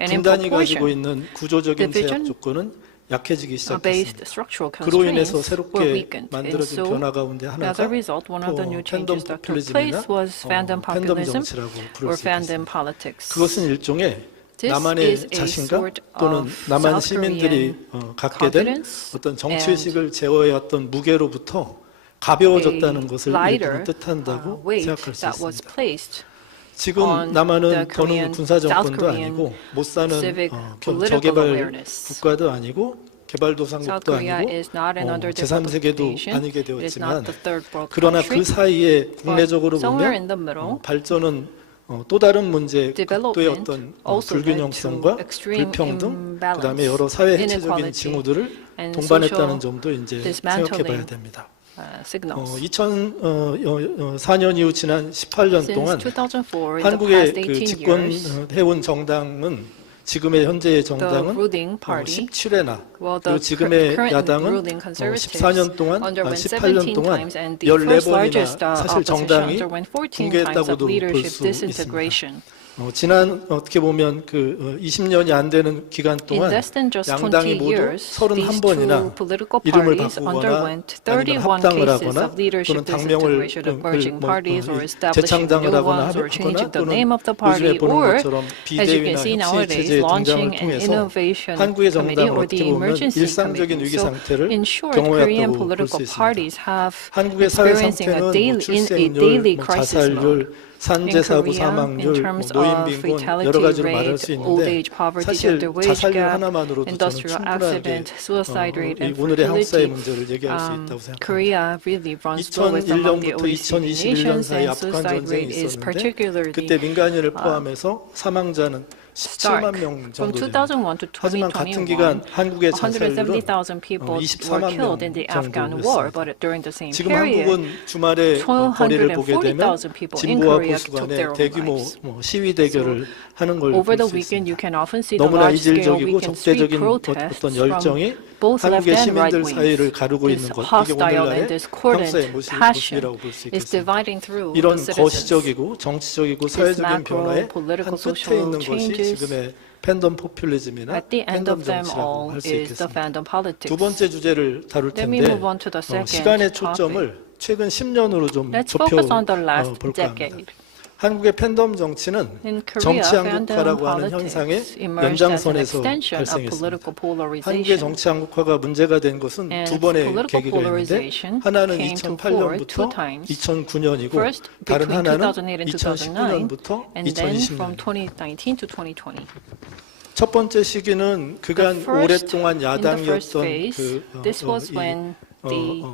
And in 분단이 가지고 proportion, 있는 구조적인 division 제약 조건은 약해지기 based 시작했습니다. structural 그로 인해서 constraints were 새롭게 weakened. And 만들어진 so, 변화 가운데 as 하나가 a result, one of the new 팬덤 changes that took place 포퓰리즘이나 was fandom 팬덤 populism 정치라고 부를 or 수 fandom 있겠습니다. politics. 그것은 일종의 This 남한의 is a 자신감 sort 또는 of 남한 South 시민들이 Korean 갖게 된 confidence 어떤 정치의식을 제어해왔던 무게로부터 가벼워졌다는 것을 lighter 일부러 뜻한다고 weight 생각할 수 that was 있습니다. placed 지금 on 남한은 the 더는 Korean, 군사 South 정권도 Korean 아니고 못 사는 civic political 저개발 awareness. 국가도 아니고 South 개발도상국도 Korea 아니고 is not an underdeveloped 제3세계도 nation. 아니게 It is not 되었지만 the third world 그러나 country. 그 사이에 국내적으로 somewhere in the 보면 middle, 발전은 또 다른 문제, 극도의 development 어떤 also led 불균형성과 to extreme 불평등, imbalance, 그다음에 여러 사회 해체적인 inequality, 징후들을 and 동반했다는 social 점도 이제 dismantling 생각해봐야 됩니다. signals. 2004년 이후 지난 18년 Since 동안 2004, in the 한국의 past 그 18 집권 years, 해온 정당은 지금의 현재의 the 정당은 ruling party, 17회나 well, 그리고 the 지금의 current 야당은 ruling conservatives 14년 동안, underwent 18년 17 동안 times, and the first 14번이나 largest 사실 opposition 정당이 underwent 14 times of 붕괴했다고도 볼 leadership 수 있습니다. disintegration. 지난 어떻게 보면 그 20년이 안 되는 기간 In 동안 less than just 20 양당이 모두 years, these 31번이나 two political 이름을 parties 바꾸거나 underwent 아니면 31 합당을 cases 하거나 of leadership 또는 당명을 disintegration of merging parties or establishing 재창당을 new 하거나 ones or changing the 또는 name of the 요즘에 party 보는 or, 것처럼 as you can 비대위나 see 협치 nowadays, 체제의 등장을 launching an 통해서 innovation 한국의 committee 정당은 or 어떻게 the 보면 emergency 일상적인 committee. 위기 So, 상태를 in short, Korean 경험해왔다고 볼 political 수 있습니다. parties have 한국의 사회 experiencing 상태는 a 출생률, daily crisis mode. 자살률, 산재 사고 in 사망률, terms 노인 of 빈곤 fatality 여러 가지로 말할 rate, 수 old 있는데 age poverty, 사실 gender wage 자살률 gap, 하나만으로도 저는 industrial 충분하게 accident, suicide rate, and 오늘의 한국 사회 fertility. 문제를 얘기할 수 있다고 생각합니다. Korea really runs lowest among the 2001년부터 OECD 2021년 nations, 사이 and 아프간 suicide 전쟁이 rate is 있었는데 particularly 그때 민간인을 포함해서 사망자는 17만 명 From 정도 됩니다. 2001 to 하지만 같은 기간 2021, 한국의 자살률은 170,000 people were 24만 명 killed in the Afghan war, 정도였습니다. but during the same 지금 period, 한국은 주말에 거리를 보게 되면 240,000 people in 진보와 Korea 보수 took 간에 their own 대규모 lives. 시위 대결을 하는 걸 Over 볼 the 수 weekend, you 있습니다. can often see the 너무나 large-scale 이질적이고 weekend street 적대적인 protests 어떤 열정이 from both left 한국의 and 시민들 right 사이를 wings. 가르고 있는 This 것, 이게 hostile 오늘날의 and discordant 형사의 passion 모습이라고 볼 수 is 있겠습니다. dividing through the 이런 citizens. 거시적이고 정치적이고 사회적인 macro, 변화의 한 political, 끝에 social 있는 것이 changes. 지금의 팬덤 포퓰리즘이나 At the end 팬덤 of them 정치라고 all 할 수 is the 있겠습니다. fandom politics. 두 번째 주제를 다룰 Let me 텐데 move on to the second 시간의 topic. 초점을 최근 10년으로 좀 Let's 좁혀 focus on the last 볼까 합니다. decade. 한국의 팬덤 정치는 In Korea, 정치 fandom 한국화라고 하는 현상의 politics emerged as an 연장선에서 extension of 발생했습니다. political 한국의 polarization. 정치 한국화가 문제가 된 것은 And 두 번의 political 계기가 있는데 polarization 하나는 came to fore 2008년부터 two times. 2009년이고 First, 다른 between 하나는 2008 and 2009, 2019년부터 and then from 2020년. 2019 to 2020. 첫 번째 시기는 그간 The first- 오랫동안 in the first 야당이었던 phase, this was when the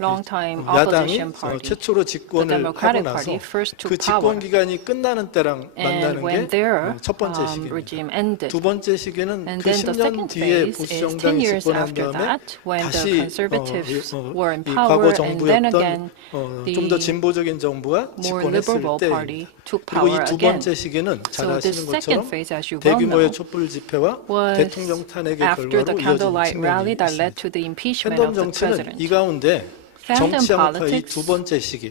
long-time 야당이 opposition party, 최초로 the 집권을 하고 Democratic 나서 Party, first took 그 집권 power. 기간이 끝나는 때랑 And 만나는 when 게 their 첫 번째 시기입니다. regime ended. 두 번째 시기는 And 그 then the 10년 second 뒤에 phase 보수 is 10 정당이 years 집권한 after 다음에 that, when the 다시 conservatives were in 이 power, 과거 and then again 정부였던 the 좀 더 진보적인 정부가 more 집권했을 liberal party 때입니다. took 그리고 power 이 두 again. 번째 시기는 잘 So this 아시는 second 것처럼 phase, as you well 대규모의 know, 촛불 집회와 was 대통령 탄핵의 after the 결과로 이어진 candlelight rally 측면이 that 있습니다. led to the impeachment 팬덤 of the 정치는 president. 이 가운데 Fandom 정치 양극화 이 politics 두 번째 시기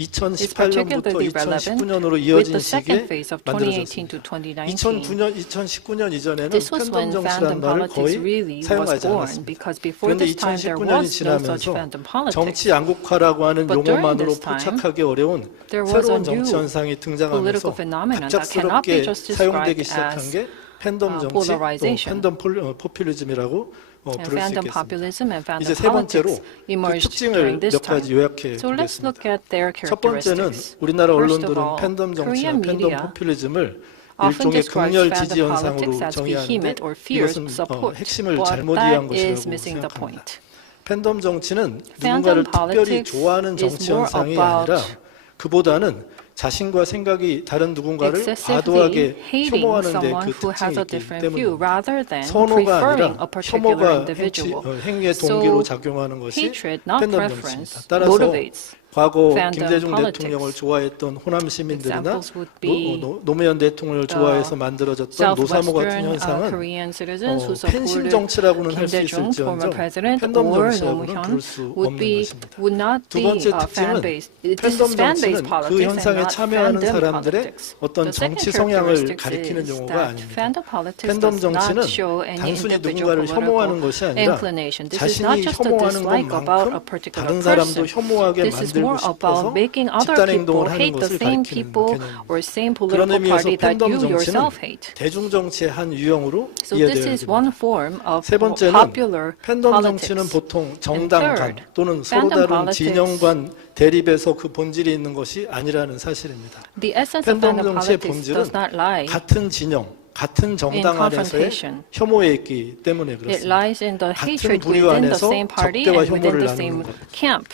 is 2018년부터 particularly relevant 2019년으로 with 이어진 the second 시기에 phase of 2018 to 만들어졌습니다. 2019. 2019년 이전에는 This was 팬덤 when 정치라는 fandom 말을 politics 거의 really was 사용하지 born, 않았습니다. because before 그런데 this time there 2019년이 was no such 지나면서 fandom politics. 정치 양극화라고 하는 But during 용어만으로 this time, 포착하기 어려운 there was a 새로운 new 정치 현상이 등장하면서 political phenomenon that cannot be 갑작스럽게 just 사용되기 described 시작한 as 게 팬덤 정치, 또 polarization. 팬덤 포퓰리즘이라고 And 부를 수 fandom 있겠습니다. populism and fandom 이제 세 번째로 politics 그 emerged 특징을 during this 몇 가지 time. 요약해 So let's 보겠습니다. look at their 첫 번째는 characteristics. 우리나라 First of 언론들은 all, 팬덤 정치나 Korean 팬덤 media 포퓰리즘을 often 일종의 describes 극렬 fandom 지지 현상으로 politics as 정의하는데 vehement or fierce 이것은 support, 핵심을 but 잘못 that 이해한 is 것이라고 missing the 생각합니다. point. 팬덤 정치는 Fandom 누군가를 특별히 politics 좋아하는 is 정치 more 현상이 about 아니라 그보다는 자신과 생각이 다른 누군가를 excessively 과도하게 hating 혐오하는 데 someone 그 who has 특징이 a 있기 different view 때문입니다. rather than 선호가 preferring 아니라 a particular 혐오가 individual. 행위의 동기로 So 작용하는 것이 hatred, not 팬덤 preference, 정치입니다. 따라서 motivates 과거 fandom 김대중 politics. 대통령을 좋아했던 호남 시민들이나 Examples would be 노무현 대통령을 좋아해서 만들어졌던 노사모 같은 Southwestern 현상은 Korean citizens who 팬심 supported 정치라고는 Kim 할 수 Dae-jung, former 있을지언정 president, 팬덤 or 정치라고는 Roh 부를 Moo-hyun 수 would 없는 것입니다. would not 두 be 번째 특징은 fan-based. This 팬덤 is fan-based 정치는 그 politics and 현상에 not 참여하는 fandom 사람들의 politics. 어떤 The second 정치 성향을 characteristic 가리키는 is 용어가 that 아닙니다. fandom politics 팬덤 does 정치는 not show any 단순히 individual 누군가를 혐오하는 political 것이 아니라 inclination. This is not 자신이 just a 혐오하는 dislike about a 것만큼 particular 다른 사람도 person. 혐오하게 This is more 만들고 about 싶어서 making other 집단 people 행동을 하는 hate the 것을 same 가리키는 people 개념입니다. or same 그런 political 의미에서 party that 팬덤 you 정치는 yourself hate. 대중정치의 한 유형으로 So this 이해되어야 is 됩니다. one form of 세 번째는 popular 팬덤 정치는 politics. 보통 정당 간 third, 또는 서로 fandom 다른 politics 진영 간 대립에서 그 본질이 있는 것이 아니라는 사실입니다. The essence of 팬덤 fandom 정치의 politics 본질은 does not lie. 같은 진영, 같은 정당 안에서의 confrontation. 혐오에 있기 때문에 It 그렇습니다. lies in the 같은 hatred 부류 within the 안에서 same party 적대와 and within 혐오를 the same 나누는 것. camp.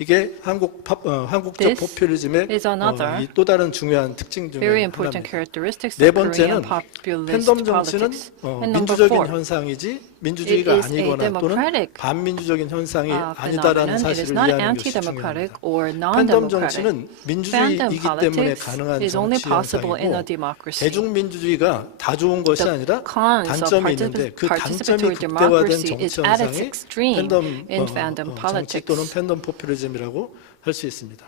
이게 한국적 This 포퓰리즘의 is another 이 또 다른 중요한 특징 중에 Very important 하나입니다. characteristics 네 of Korean 번째는 populist 팬덤 정치는 politics. And number 민주적인 4, 현상이지 민주주의가 It is a 아니거나 또는 democratic, 반민주적인 현상이 phenomenon. 아니다라는 It is 사실을 not 이해하는 것이 anti-democratic 중요합니다. or 팬덤 non-democratic. 정치는 Fandom 민주주의이기 때문에 politics 가능한 is only 정치 possible in a 현상이고 democracy. 대중민주주의가 다 좋은 것이 The 아니라 cons of 단점이 있는데 그 단점이 participatory 극대화된 democracy 정치 is at its 현상이 extreme 팬덤 in fandom 정치 politics. 또는 팬덤 포퓰리즘이라고 할 수 있습니다.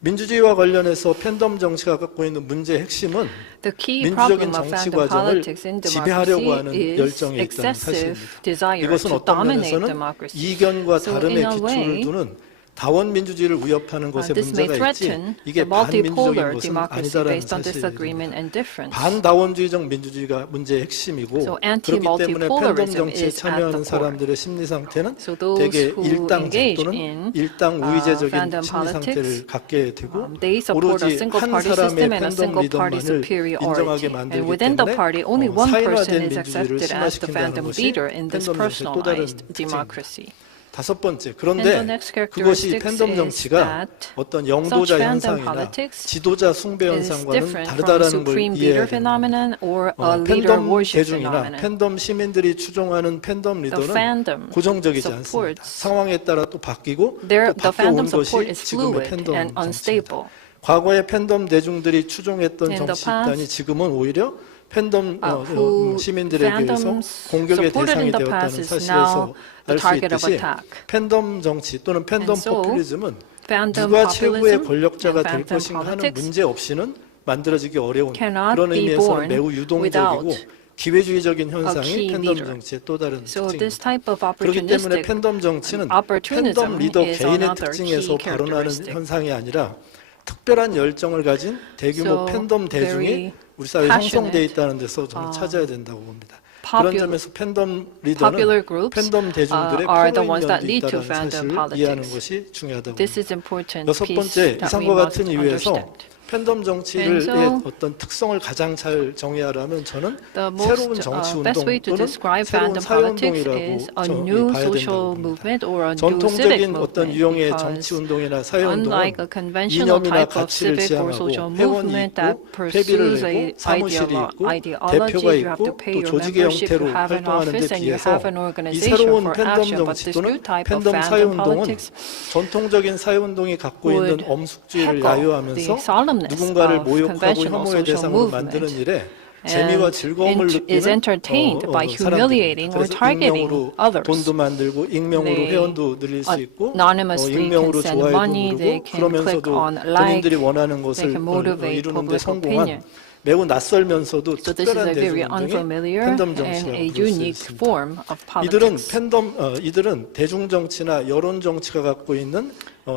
민주주의와 관련해서 팬덤 정치가 갖고 있는 문제의 핵심은 The key 민주적인 problem of 정치 fandom 과정을 politics in 지배하려고 democracy 하는 is 열정이 있다는 excessive 사실입니다. desire 이것은 to 어떤 dominate 면에서는 democracy. 이견과 So 다름의 in a 기초를 way, 두는 다원 민주주의를 위협하는 것에 this may 문제가 있지 threaten 이게 the 반민주적인 multipolar 것은 democracy 아니다라는 based on disagreement 사실입니다. and difference. 반다원주의적 민주주의가 문제의 핵심이고 So 그렇기 때문에 팬덤 anti-multipolarism 정치에 is at 참여하는 the core. 사람들의 심리 상태는 So those 대개 who 일당제 engage 또는 in 일당 우위제적인 fandom 심리 상태를 politics, 갖게 되고 they support a 오로지 single 한 party 사람의 system and a 팬덤 single party 리더만을 인정하게 superiority. 만들기 And within the 때문에 party, only one person 사인화된 is 민주주의를 accepted as the 심화시킨다는 fandom 것이 leader in this 팬덤 정치의 또 다른 personalized 특징입니다. democracy. 다섯 번째, And the 그런데 next 그것이 characteristic 팬덤 is 정치가 that 어떤 영도자 such fandom 현상이나 politics 지도자 숭배 is 현상과는 different from 다르다라는 걸 supreme 이해해야 leader 됩니다. phenomenon or a leader 팬덤 worship 대중이나 phenomenon. 팬덤 시민들이 추종하는 팬덤 The 리더는 fandom 고정적이지 않습니다. supports 상황에 따라 또 바뀌고 또 the 바뀌어온 fandom support 것이 is 지금의 fluid 팬덤 and 정치입니다. unstable. 과거의 팬덤 대중들이 추종했던 In the 정치 집단이 past, 지금은 오히려 팬덤 who 시민들에게 의해서 fandoms 공격의 supported 대상이 in the 되었다는 past is 사실에서 now the 알 수 target of 있듯이 attack. 팬덤 정치 또는 팬덤 And so, 포퓰리즘은 Fandom 누가 최고의 populism 권력자가 and 될 fandom 것인가 하는 politics 문제 없이는 만들어지기 어려운 cannot 그런 be 의미에서는 born 매우 유동적이고 without 기회주의적인 a 현상이 key 팬덤 leader. 정치의 또 다른 So this 특징입니다. type of 그렇기 때문에 opportunistic 팬덤 정치는 opportunism 팬덤 리더 is 개인의 another 특징에서 key 발현하는 characteristic. 현상이 아니라 특별한 열정을 가진 대규모 So 팬덤 대중이 very 우리 사회에 passionate, 형성되어 있다는 데서 저는 찾아야 된다고 봅니다. 그런 점에서 팬덤 리더는 popular groups 팬덤 대중들의 are the 표로 ones that lead to 있다는 fandom 사실을 이해하는 politics. 것이 중요하다고 This 봅니다. is important 여섯 piece 번째, that we 이상과 must 같은 이유에서 understand. 팬덤 정치의 And so, 어떤 특성을 가장 잘 정의하라면 저는 The 새로운 most 정치 운동 best way to 또는 describe 새로운 fandom 사회 politics 운동이라고 is a new 봐야 된다고 social 봅니다. movement or a new civic 전통적인 어떤 movement 유형의 because 정치 운동이나 사회 운동은 unlike a conventional 이념이나 type of 가치를 civic or 지향하고 social 회원이 movement 있고 that 회비를 pursues 내고 a 사무실이 있고 ideology, 대표가 you have to 있고 pay 또 your 조직의 membership, 형태로 you have an 활동하는 데 office, and you 비해서 have an 이 organization 새로운 for 팬덤 action. But 정치 this 또는 new type of 팬덤 사회 fandom 운동은 politics 전통적인 사회 운동이 갖고 있는 would 엄숙주의를 heckle 야유하면서 the solemnness 누군가를 of 모욕하고 conventional 혐오의 social 대상으로 만드는 movement 일에 재미와 and 즐거움을 is 느끼는 entertained by humiliating or 그래서 targeting 익명으로 others. 돈도 만들고 익명으로 They 회원도 늘릴 수 있고 anonymously 익명으로 can send 좋아요도 money, they 누르고 can 그러면서도 click on like, 본인들이 원하는 they 것을 can motivate 이루는 데 public 성공한 opinion. 매우 낯설면서도 So this is 특별한 a very 대중운동이 unfamiliar 팬덤 and a 정치라고 부를 수 unique 있습니다. form of 이들은 politics. 이들은 대중 정치나 여론 정치가 갖고 있는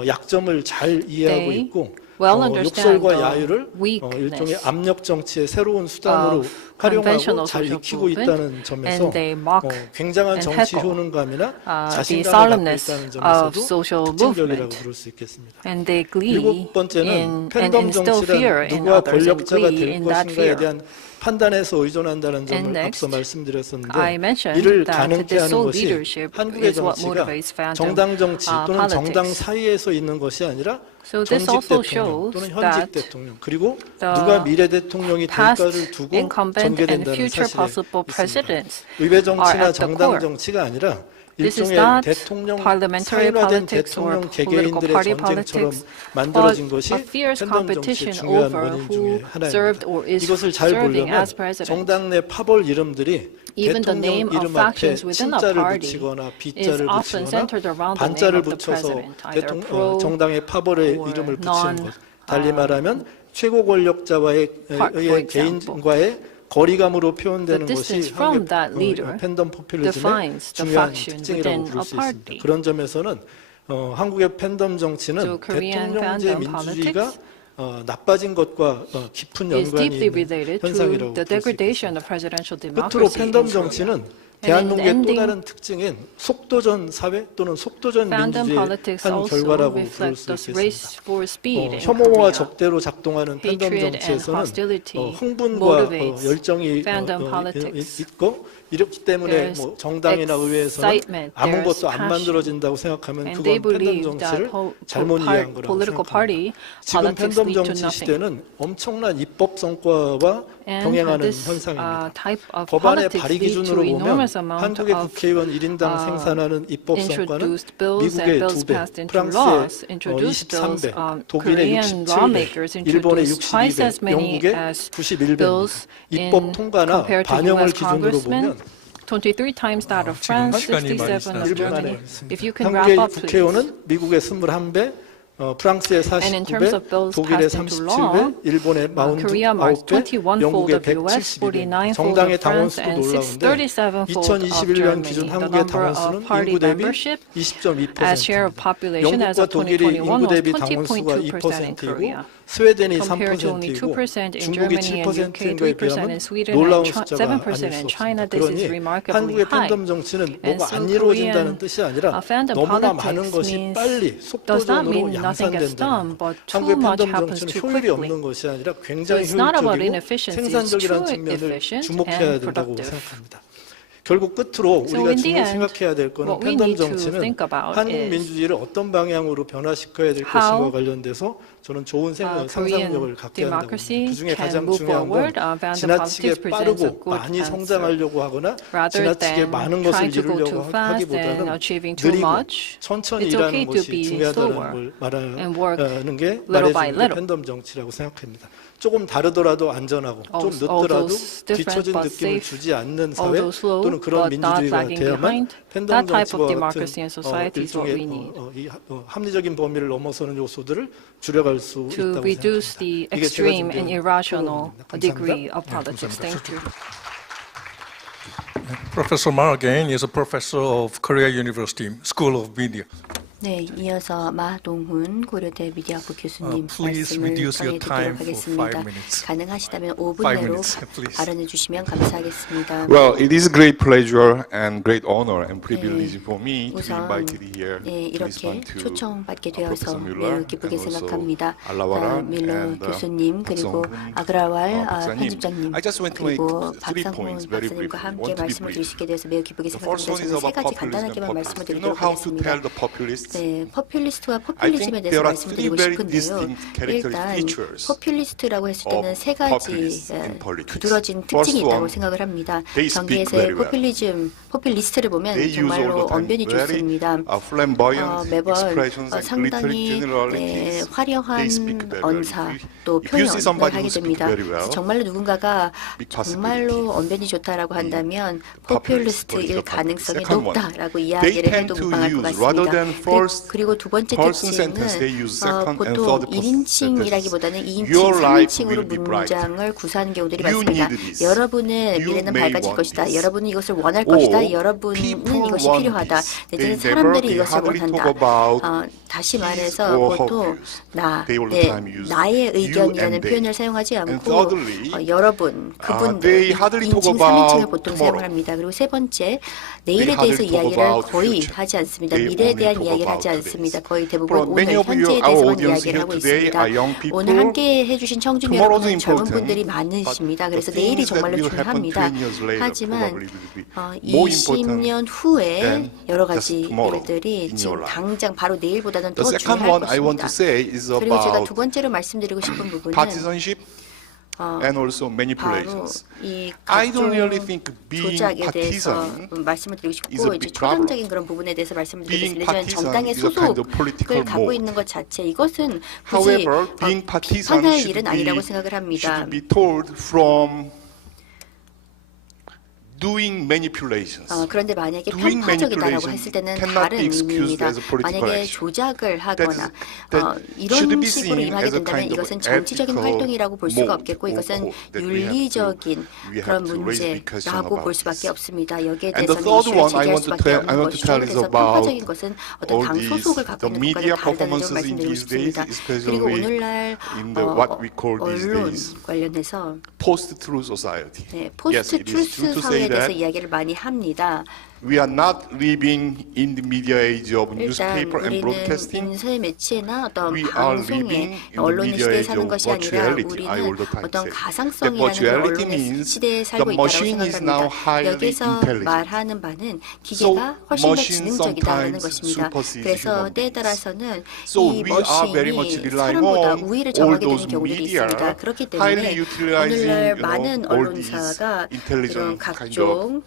약점을 잘 이해하고 They 있고 well understand 욕설과 the 야유를 weakness 일종의 압력 정치의 새로운 수단으로 of 활용하고 conventional 잘 social 익히고 movement, 있다는 점에서 and they mock 굉장한 and 정치 heckle 효능감이나 the 자신감을 갖고 solemnness 있다는 of 점에서도 social 특징적이라고 movement. 부를 수 있겠습니다. And they glee 일곱 번째는 and 팬덤 instill fear 정치란 in 누가 others and 권력자가 glee 될 in that 것인가에 fear. 대한 판단에서 의존한다는 And 점을 next, 앞서 말씀드렸었는데 I mentioned 이를 that 가능케 the 하는 sole 것이 leadership 한국의 is what 정치가 motivates fandom 정당 정치 또는 politics. 정당 사이에서 있는 것이 아니라 So this 전직 also 대통령 shows 또는 현직 that 대통령 그리고 the 누가 미래 대통령이 past 될까를 두고 incumbent and 전개된다는 future 사실에 possible 있습니다. presidents 의회 are 정치나 at the 정당 core. 정치가 아니라 This is 일종의 not 대통령 parliamentary 사인화된 politics or 대통령 political 개개인들의 party 전쟁처럼 politics, 만들어진 but 것이 a fierce 팬덤 정치의 competition 중요한 over 원인 who 중에 served or 하나입니다. is 이것을 잘 serving 보려면 as president. 정당 내 파벌 이름들이 Even the 대통령 name of 이름 앞에 factions within a 친자를 party 붙이거나 is 빗자를 often 붙이거나 centered around the name 반자를 of the 붙여서 president, either pro 정당의 파벌의 or 이름을 붙이는 것. non, 달리 말하면 최고 권력자와의 part, for example. 개인과의 거리감으로 표현되는 The 것이 distance from that 한국의 leader 팬덤 포퓰리즘의 defines the 중요한 faction 특징이라고 within 부를 a 수 있습니다. party. 그런 점에서는 한국의 팬덤 정치는 So Korean 대통령제 fandom 민주주의가 politics 나빠진 것과 깊은 is 연관이 deeply 있는 related to 현상이라고 the 볼 수 degradation 있습니다. of presidential 끝으로 democracy 팬덤 in Korea. 정치는 대한민국의 또 ending, 다른 특징인 속도전 사회 또는 속도전 Fandom 민주주의의 politics 한 also 결과라고 부를 reflect 수 the 있겠습니다. race for speed in 혐오와 Korea. 적대로 작동하는 팬덤 Hatred and 정치에서는 hostility 흥분과 motivates 열정이 fandom politics. 있고 이렇기 때문에 There's 정당이나 의회에서는 excitement, 아무것도 there's 안 passion. 만들어진다고 생각하면 And they 그건 팬덤 believe 정치를 that 잘못 이해한 거라고 political 생각합니다. party 지금 politics 팬덤 lead to 정치 nothing. 시대는 엄청난 입법 성과와 And 병행하는 this 현상입니다. type of 법안의 politics 발의 lead to 기준으로 보면 enormous amount 한국의 of 국회의원 1인당 생산하는 입법 성과는 introduced bills 미국의 and bills 2배, passed into 프랑스의 laws, introduced bills, 23배, 독일의 Korean 67배, lawmakers 일본의 introduced twice as 62배, many 영국의 as 91배입니다. bills 입법 in 통과나 compared to 반영을 U.S. 기준으로 congressmen. 보면 23 times that of 지금 France, 시간이 많이 67 of 지났습니다. Germany. 있습니다. If you can wrap 한국의 up, please. 국회의원은 미국의 21배, 프랑스의 And in terms 49배, of bills 독일의 passed into 37배, law, 일본의 Korea marks 49배, 21-fold 영국의 of US, 172배. 49-fold 정당의 of 당원 France, 수도 and 놀라운데 37-fold of 2021년 Germany. 기준 The 한국의 number 당원 of 수는 party 인구 대비 membership 20.2%, as share of population as 영국과 of 독일이 2021 인구 was 대비 당원 수가 20.2% in 2%이고 Korea. 스웨덴이 compared to only 3%이고 2% in 중국이 Germany and UK, 7%인 거에 3% 비하면 in Sweden, 놀라운 and 숫자가 아닐 7% 수 in 없습니다. China. This is 그러니 remarkably 한국의 high. 팬덤 정치는 And 뭐가 so 안 이루어진다는 Korean 뜻이 아니라 fandom 너무나 politics 많은 것이 means 빨리 does not 속도전으로 mean nothing gets 양산된다. done, but too 한국의 much 팬덤 happens 정치는 too 효율이 quickly. 없는 것이 아니라 So 굉장히 it's not about 효율적이고 inefficiency, it's 생산적이라는 too 측면을 efficient 주목해야 and 된다고 productive. 생각합니다. 결국 끝으로 So 우리가 in the 중요히 end, 생각해야 될 거는 what we 팬덤 need to 정치는 think about 한국 is 민주주의를 어떤 방향으로 변화시켜야 될 것인가 관련돼서 저는 좋은 Korean 상상력을 갖게 한다고 봅니다. democracy 그중에 can 가장 move 중요한 건 forward when the 지나치게 politics presents a 빠르고 good 많이 answer. 성장하려고 하거나 Rather 지나치게 than 많은 것을 trying to go 이루려고 too fast and 하기보다는 achieving too 느리고 much, 천천히 it's 일하는 okay to 것이 be 중요하다는 slower 걸 and work 말하는 게 little by 말해주는 게 little. 팬덤 정치라고 생각합니다. 조금 다르더라도 안전하고 좀 늦더라도 those different 뒤처진 but 느낌을 safe, 주지 않는 사회 although slow 또는 그런 but not 민주주의가 lagging 돼야만 behind, 팬덤 that type of 정치와 democracy and society is what we 같은 need. 합리적인 범위를 넘어서는 요소들을 줄여갈 수 To 있다고 reduce 생각합니다. the 이게 제가 extreme and 준비한 irrational 토론입니다. degree 감사합니다. of politics. Thank you. Professor Ma again is a professor of Korea University School of Media. 네, 이어서 마동훈 고려대 미디어학부 교수님 Please 말씀을 reduce your time 전해 듣도록 for 하겠습니다. 5 minutes. 가능하시다면 5분 5 내로 minutes, please. 발언해 주시면 감사하겠습니다. Well, it is a great pleasure and great honor and privilege for me to be 우선 invited here 네, to 이렇게 respond to 초청받게 Professor 되어서 Mueller 매우 기쁘게 and also 생각합니다. Alawara 밀러 and 교수님 그리고 박성훈 아그라왈 박사님. 편집장님 I just want to make 그리고 three 박상훈 points very 박사님과 briefly. 함께 Want to be 말씀을 brief. 드리게 돼서 매우 기쁘게 The first 생각합니다. one is 저는 세 about 가지 populism 간단하게만 and 말씀을 populism. You know 드리도록 how to tell 하겠습니다. the populists? 네, 포퓰리스트와 I 포퓰리즘에 think 대해서 there are 말씀드리고 three very 싶은데요. distinct characteristic 일단 features 포퓰리스트라고 했을 때는 of 세 가지 populists in politics. 두드러진 First 특징이 있다고 one, 생각을 합니다. they speak 정계에서의 very well. 포퓰리스트를 보면 They use all 정말로 the time 언변이 very 좋습니다. flamboyant 매번 expressions and 상당히 glittery generalities. 화려한 They speak very well. 언사 또 If you see 표현을 somebody 하게 who speak 됩니다. very well, 그래서 정말로 누군가가 big 정말로 언변이 좋다라고 한다면 populist, 포퓰리스트일 political 가능성이 populist. Second one, 높다라고 they 이야기를 tend 해도 to 무방할 것 use rather 같습니다. than first 그리고 두 번째 person sentence, they 특징은 use second and 보통 third person 1인칭이라기보다는 2인칭, Your life 3인칭으로 will be bright. 문장을 구사하는 경우들이 You 많습니다. need this. 여러분의 You 미래는 may 밝아질 want 것이다. this. 여러분이 이것을 원할 Or 것이다. 여러분은 people 이것이 want 필요하다. this. 내지는 They 사람들이 never- they 이것을 hardly talk 원한다. about 다시 his 말해서 or her 보통 views. 나, They all the time use 나의 you 의견이라는 and they. 표현을 사용하지 And 않고 thirdly, 여러분, 그분들, they hardly talk 2인칭, about 3인칭을 보통 tomorrow. 사용을 합니다. 그리고 세 번째, 내일에 hardly 대해서 talk 이야기를 about 거의 future. 하지 않습니다. They 미래에 only 대한 talk 이야기를 about 하지 않습니다. today's. 거의 대부분 For many 오늘, of you, 현재에 our 대해서만 audience 이야기를 here 하고 today 있습니다. are young people. 오늘 함께 해주신 청중 Tomorrow is 여러분은 젊은 important, 분들이 but 많으십니다. the 그래서 내일이 things that 정말로 will happen 중요합니다. 20 years later 하지만 probably will be more important 20년 후에 than 여러 just 가지 tomorrow 일들이 in your 지금 life. 당장 바로 내일보다는 The 더 second 중요할 one I want 것입니다. to say is 그리고 제가 about 두 번째로 말씀드리고 싶은 부분은 partisanship and also 바로 manipulations. 이 I don't 각종 really think being 조작에 대해서 partisan 말씀을 드리고 is 싶고 a 이제 big problem. 초당적인 그런 부분에 대해서 말씀을 Being 드리겠습니다. 하지만 partisan 정당의 is a kind of political 소속을 갖고 mode. 있는 것 자체 이것은 굳이 However, being partisan 비판할 should 일은 아니라고 생각을 합니다. be told from doing manipulations. 그런데 만약에 Doing 편파적이다라고 manipulation 했을 때는 cannot 다른 be excused 의미입니다. as a political 만약에 action. 조작을 하거나 that should 이런 be 식으로 seen 임하게 as a 된다면 kind of 이것은 정치적인 ethical 활동이라고 볼 수가 mode 없겠고 or 이것은 code that we 윤리적인 have 그런 to raise big question 문제라고 볼 about 수밖에 this. 없습니다. 여기에 And the 대해서는 third 이슈를 one I 제기할 want to 수밖에 tell- I 없는 want to 것이죠. tell is 그래서 about 편파적인 것은 어떤 all 당 these 소속을 갖고 the 있는 media 것과는 다르다는 점을 performances in 말씀드리고 these days, 싶습니다. 그리고 especially 오늘날 in the what we call these 언론 days 관련해서 post-truth society. 포스트 Yes, it is true 트루스 to say 사회에 대해서 that 이야기를 많이 합니다. we are not living in the media age of 일단 newspaper and 우리는 broadcasting. 인쇄 매체나 어떤 We are 방송의 living in the 언론의 media 시대에 age 사는 of 것이 아니라 virtuality. I all 우리는 the time 어떤 say. 가상성이라는 That 그런 virtuality 언론의 means 시대에 the 살고 있다고 machine is now 생각합니다. highly 여기서 intelligent. 말하는 바는 So 기계가 훨씬 더 machine 지능적이다라는 sometimes 것입니다. supersedes 그래서 human 때에 beings. 따라서는 So 이 we are very much 머신이 relying 사람보다 on 우위를 all 점하게 되는 those 경우들이 media 있습니다. 그렇기 highly 때문에 utilizing, 오늘날 you know, 많은 all these 언론사가 이런 intelligent 각종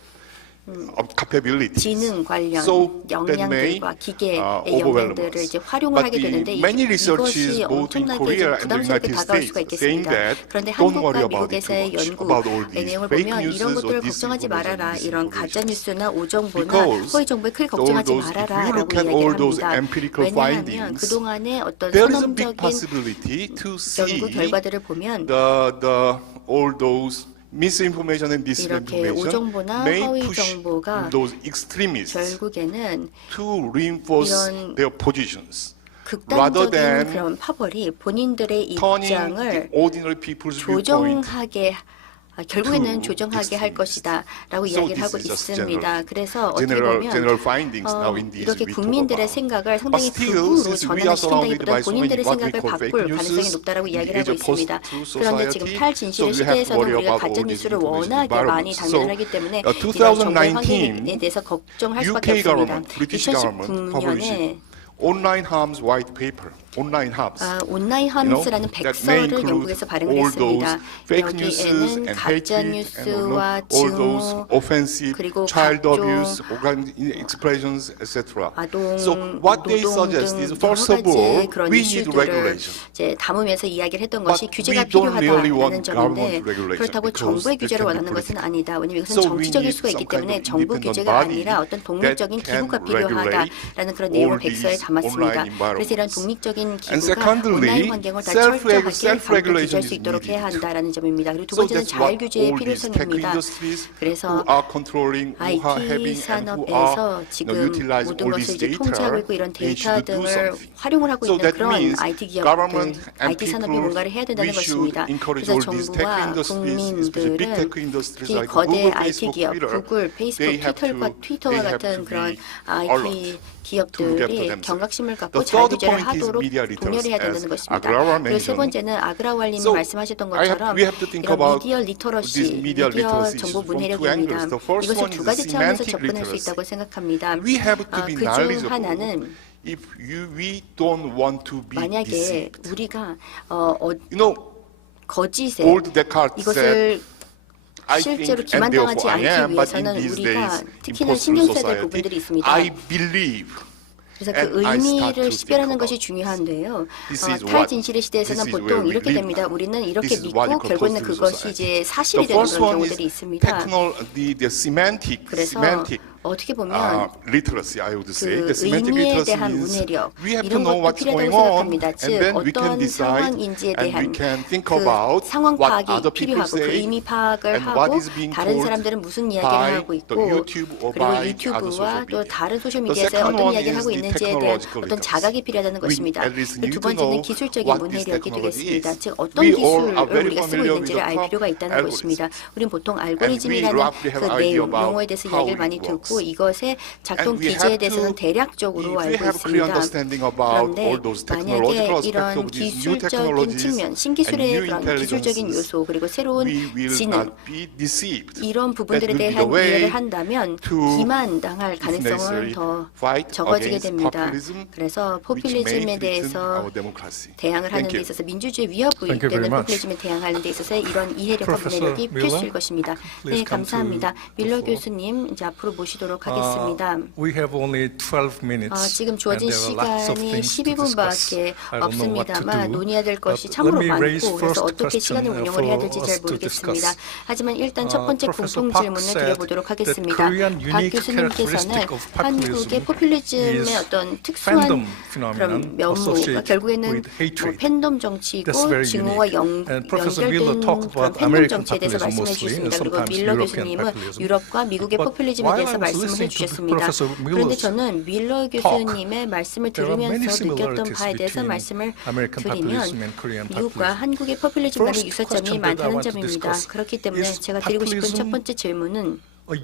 capabilities. 지능 관련 So that may 역량들과 기계의 overwhelm 역량들을 us. 이제 활용을 But 하게 되는데 many researchers 이것이 both in 엄청나게 Korea 좀 and the 부담스럽게 United 다가올 수가 States saying 있겠습니다. that 그런데 don't worry 한국과 about it too 미국에서의 much 연구의 about all these 내용을 fake 보면 news 이런 or 것들을 걱정하지 말아라. 이런 가짜 disinformation. 뉴스나 오정보나 Because 허위 정보에 크게 걱정하지 all those- if you 말아라라고 look at all 이야기를 those 합니다. empirical 왜냐하면 findings, 그동안의 어떤 There is a big 선험적인 possibility to see 연구 결과들을 보면 all those misinformation and 이렇게 disinformation 오정보나 may 허위 push 정보가 those extremists 결국에는 to reinforce 이런 their positions rather 극단적인 than 그런 파벌이 본인들의 turning the 입장을 ordinary people's viewpoint 조정하게 결국에는 조정하게 할 것이다라고 이야기를 하고 있습니다. 그래서 어떻게 보면 이렇게 국민들의 생각을 상당히 극우로 전환시킨다기보다 본인들의 생각을 바꿀 가능성이 높다라고 이야기를 하고 있습니다. 그런데 지금 탈진실의 시대에서는 우리가 가짜뉴스를 워낙에 많이 당면을 하기 때문에 이런 정보의 환경에 대해서 걱정할 수밖에 없습니다. 2019년에 Online harms white paper. Online harms. 온라인 함스라는 백서를 영국에서 발행을 했습니다. 여기에는 가짜 뉴스와 증오 그리고 각종 expressions, etc. 아동, So what they 노동 suggest 등 is 여러 first of all, 가지 그런 we need 이슈들을 regulation. 이제 담으면서 이야기를 했던 것이 But 규제가 we don't really 필요하다는 want 점인데 government regulation 그렇다고 because 정부의 it 규제를 can be 원하는 것은 political. 아니다. 왜냐하면 이것은 So we 정치적일 need 수가 있기 some kind 때문에 of 정부 independent 규제가 body 아니라 어떤 독립적인 that can 기구가 필요하다라는 그런 내용을 all these 백서에 담았습니다. online environments. 그래서 이런 독립적인 And 기구가 secondly, 온라인 환경을 다 철저하게 방금 self-regulation 규제할 수 is 있도록 해야 needed. 한다라는 점입니다. 그리고 두 So 번째는 that's what 자율 규제의 all these tech 필요성입니다. industries 그래서 who are controlling, who are IT having, and who 산업에서 are 지금 utilize 모든 all 것을 this 이제 data, 통제하고 있고 이런 they 데이터 should do 등을 something. 활용을 하고 So 있는 that 그런 means IT 기업들, government and IT 산업이 people, 뭔가를 해야 된다는 we should 것입니다. encourage 그래서 all these tech 정부와 industries, especially big tech 국민들은 industries 특히 like 거대 Google, IT Facebook, 기업, Twitter, 구글, 페이스북, they have 트위터와 to 같은 be 그런 alert. IT 기업들이 경각심을 갖고 The 잘 third 규제를 point is 하도록 media literacy, 독려를 해야 된다는 as 것입니다. Agrawa 그리고 세 mentioned. 번째는 아그라왈님이 So, 말씀하셨던 것처럼 we have to think 이런 about 미디어 리터러시, this media 미디어 literacy 정보 from two 문해력입니다. angles. The first 이것을 one 두 is 가지 차원에서 semantic 접근할 수 literacy. 있다고 생각합니다. We have to be 그중 knowledgeable. 하나는 If we don't want to be 만약에 deceived. 우리가 You know, 거짓에 old Descartes said, 이것을 I 실제로 think and 기만당하지 therefore I 않기 am, but in 위해서는 these 우리가 days, 특히나 in 신경 post-truth 써야 될 부분들이 society, 있습니다. I believe. 그래서 그 And I start to 의미를 식별하는 think 것이 about 중요한데요. This is 탈진실의 시대에서는 this is 보통 where we 이렇게 live 됩니다. now. 우리는 이렇게 This is what you 믿고 call 결국에는 post-truth 그것이 society. 이제 사실이 The 되는 first 그런 one 경우들이 is 있습니다. the semantic 어떻게 보면 literacy, I would say. 그 The semantic 의미에 literacy 대한 means 문해력 we have to 이런 know 것도 what's going 필요하다고 on, 생각합니다. and 즉 then we can 어떤 decide, 상황인지에 and we 대한 can think 그 about 상황 what 파악이 other people 필요하고 그 say, 의미 파악을 and what 하고 is being 다른 told 사람들은 무슨 이야기를 by 하고 있고 the YouTube or 그리고 by other 유튜브와 social 또 media. 다른 소셜 The 미디어에서 second 어떤 one 이야기를 is 하고 the 있는지에 대한 technological 어떤 literacy. 자각이 필요하다는 We 것입니다. at least 그리고 need 두 to 번째는 know 기술적인 what this 문해력이 technology 되겠습니다. is. 즉 어떤 We all 기술을 are very 우리가 쓰고 familiar with 있는지를 the 알 term 필요가 있다는 것입니다. 우리는 보통 And we 알고리즘이라는 roughly have 그 an idea 내용, about 용어에 대해서 how 이야기를 it 많이 works. 듣고 이것의 작동 And we 기제에 have 대해서는 to, 대략적으로 if we 알고 have clear 있습니다. understanding about 그런데 all those 만약에 technological aspects 이런 of these new 기술적인 technologies 측면, and 신기술의 new 그런 기술적인 intelligences, 요소 그리고 새로운 we will 지능 not be deceived. 이런 부분들에 That will be 대한 the way 이해를 한다면 to 기만당할 if 가능성은 necessary, 더 fight 적어지게 against 됩니다. populism, 그래서 which may 포퓰리즘에 threaten 대해서 our democracy. 대항을 하는 Thank 데 you. 있어서 민주주의 위협이 Thank you very 되는 much. 포퓰리즘에 대항하는 데 있어서 이런 이해력과 Professor 분해력이 Miller, 필수일 것입니다. please 네, come to 감사합니다. the 밀러 floor. 교수님 이제 앞으로 모시도록 하겠습니다. We have only 12 minutes. 지금 주어진 and there are lots of 시간이 things to discuss. 12분밖에 I don't know what to 없습니다만 do. 논의해야 될 것이 But 참으로 let me raise 많고 그래서 first 어떻게 question 시간을 운영을 for 해야 될지 잘 us to 모르겠습니다. discuss. 하지만 일단 첫 번째 Professor 공통 Park 질문을 said 드려보도록 that 하겠습니다. Korean 박 unique 교수님께서는 characteristic of 한국의 populism 포퓰리즘의 is 어떤 특수한 fandom 그런 phenomenon 면모, associated 결국에는 with hatred. 팬덤 That's 정치이고 very 증오와 unique. And Professor Miller 연결된 talked 그런 about 팬덤 American 정치에 대해서 populism 말씀해 mostly, and 주셨습니다. 그리고 sometimes 밀러 European 교수님은 populism. 유럽과 미국의 But 포퓰리즘에 while 대해서 I was 말씀을 listening to 해주셨습니다. Professor 그런데 Miller's 저는 밀러 교수님의 말씀을 there are many 들으면서 느꼈던 similarities 바에 대해서 between 말씀을 American 드리면 populism and Korean 미국과 populism. 한국의 포퓰리즘 간의 First 유사점이 question that I 많다는 want to 점입니다. discuss 그렇기 때문에 is 제가 드리고 싶은 첫 populism 번째 질문은 A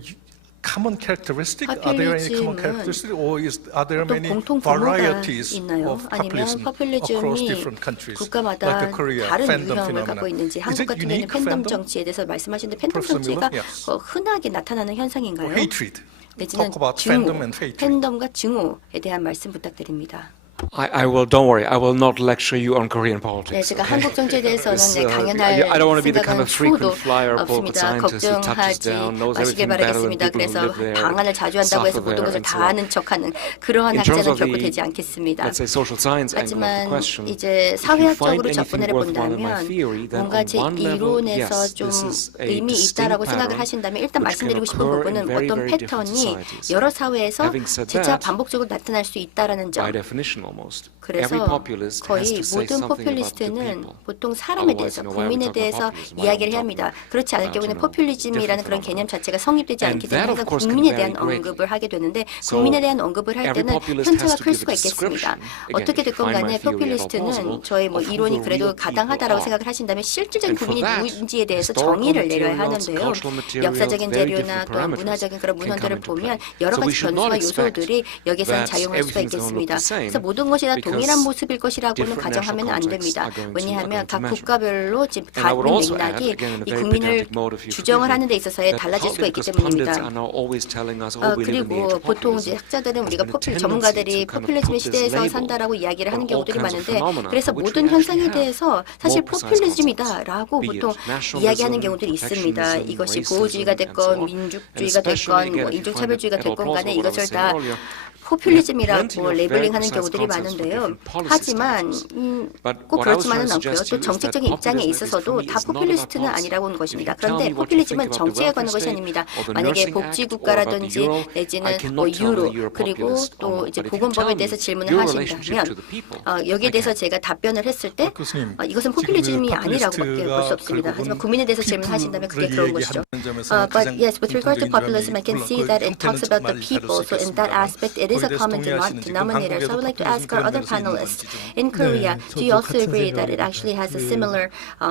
common characteristic? Are there any common Populism은 characteristics, or are there 어떤 many 공통 분모가 varieties 있나요? of 아니면 populism across 포퓰리즘이 different countries, 국가마다 like the Korea 다른 fandom 유형을 phenomenon? 갖고 있는지 Is 한국 it 같은 경우는 unique 팬덤 fandom? 정치에 대해서 말씀하시는데 팬덤 Professor 정치가 Miller? Yes. 흔하게 나타나는 현상인가요? Hatred. 내지는 Talk about 증오, fandom and hatred. 팬덤과 증오에 대한 말씀 부탁드립니다. I will. Don't worry. I will not lecture you on Korean politics. 네, 제가 okay? 한국 정치에 대해서는 Because, 강연할 I don't want to be the kind 생각은 of frequent 추호도 flyer pulpit 없습니다. scientist who touches 걱정하지 down, knows 마시길 everything better than 바라겠습니다. people who 그래서 live there, 방안을 자주 한다고 해서 suffer 모든 there, 것을 and so 다 on. 아는 척하는 그러한 In terms 학자는 of 결코 the, 되지 않겠습니다. let's say, social science angle of the 하지만 question, 이제 if you find 사회학적으로 anything 접근해 worthwhile in my 본다면 theory, then 뭔가 on 제 one level, 이론에서 yes, 좀 this is a 의미 distinct 있다라고 생각을 pattern 하신다면 일단 which can 말씀드리고 싶은 occur in 부분은 very, 어떤 very different 패턴이 societies. 여러 사회에서 Having said 재차 that, 반복적으로 나타날 수 있다라는 점. by definition, almost. Every 그래서 populist has 거의 to say 모든 something about the 포퓰리스트는 people. 보통 사람에 Otherwise, 대해서, you know, why are we 국민에 talking 대해서 about populism? Why are 이야기를 we 해야 합니다. talking 그렇지 않을 about, 경우는 you know, 포퓰리즘이라는 그런 different 개념 자체가 성립되지 And 않기 that, 때문에 of course, can 국민에 vary 대한 greatly. 언급을 하게 되는데 So, 국민에 대한 언급을 할 every 때는 populist 편차가 has to 클 give 수가 a description. 있겠습니다. Again, 어떻게 if you 됐건 find 간에 my theory at all 포퓰리스트는 plausible, 저의 뭐 of who 이론이 the 그래도 real 가당하다라고 people 생각을 하신다면 실질적인 And for 국민이 that, 누구인지에 대해서 historical 정의를 내려야 materials, 하는데요. cultural materials, 역사적인 very 재료나 different 또 parameters 문화적인 그런 can 문헌들을 come into 보면 play. 여러 So we 가지 should not 변수와 expect 요소들이 여기에서는 that 작용할 수가 everything's gonna look 있겠습니다. the same 그래서 모든 것이 다 동일한 because 모습일 것이라고는 different 가정하면 안 national 됩니다. contexts are 왜냐하면 going 각 to measure. 국가별로 지금 And I would 갖는 also add, 맥락이 again, in a 이 very 국민을 pedantic mode, if you 규정을 forgive 하는 me, 데 있어서의 that 달라질 수가 partly 있기 because pundits 때문입니다. are now always telling us, oh, we live in the age 그리고 of 보통 populism. 이제 학자들은 우리가 There's been a 전문가들이 tendency to kind of 포퓰리즘 put this 시대에서 label 산다라고 이야기를 하는 on all 경우들이 kinds of 많은데 phenomena 그래서 for which 모든 we actually 현상에 have 대해서 사실 more precise 포퓰리즘이다라고 concepts, be 보통 it nationalism, 이야기하는 경우들이 있습니다. protectionism, 이것이 racism, 보호주의가 and so 됐건 on. 민족주의가 And especially, 됐건 뭐 again, if you find 인종차별주의가 it at all 됐건 간에 plausible, what I 이것을 was saying 다 earlier, 포퓰리즘이라고 레벨링하는 경우들이 많은데요. 하지만 꼭 그렇지만은 않고요. 또 정책적인 입장에 있어서도 다 포퓰리스트는 아니라고는 것입니다. 그런데 포퓰리즘은 정치에 관한 것이 아닙니다. 만약에 복지국가라든지 내지는 뭐 유로 그리고 또 이제 보건법에 대해서 질문을 하신다면 여기에 대해서 제가 답변을 했을 때 이것은 포퓰리즘이 아니라고밖에 볼 수 없습니다. 하지만 국민에 대해서 질문하신다면 그게 그런 것이죠. But yes, with regard to populism, I can see that it talks about the people. So in that aspect, it is a common denominator. So I would like to ask our other panelists. In Korea, do you also agree that it actually has a similar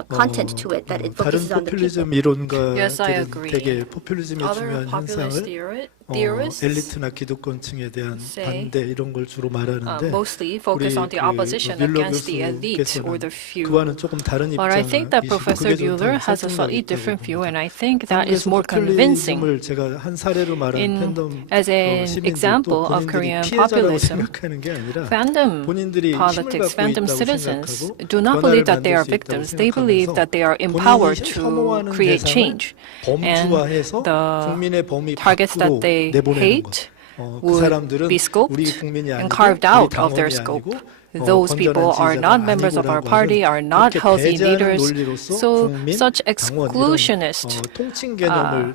content to it, that it 다른 focuses on the people? 포퓰리즘 Yes, I 이론가들은 agree. 되게 포퓰리즘의 Other 중요한 populist 현상을 theorists 엘리트나 기득권층에 대한 say, 반대 이런 걸 주로 말하는데 mostly focus on the opposition against the elite or the few. 그와는 조금 다른 But I think that Professor Buehler has a slightly different view, and I think that is more convincing. 포퓰리즘을 제가 한 사례로 말한 팬덤 As an example of Korean populism, 생각하는 게 아니라 fandom 본인들이 politics, 힘을 fandom 갖고 citizens 있다고 do not 변화를 believe that they 만들 are 수 있다고 victims. They believe 생각하면서 that they are empowered 본인이 to 혐오하는 create 대상을 change. And 범주화해서 the 국민의 범위 targets that 밖으로 they 내보내는 hate 거. 그 would 사람들은 be scoped 우리 국민이 and 아니고 carved 우리 out of their 당원이 scope. 아니고 Those people are not members of our party, are not healthy leaders. So such exclusionist 통칭 개념을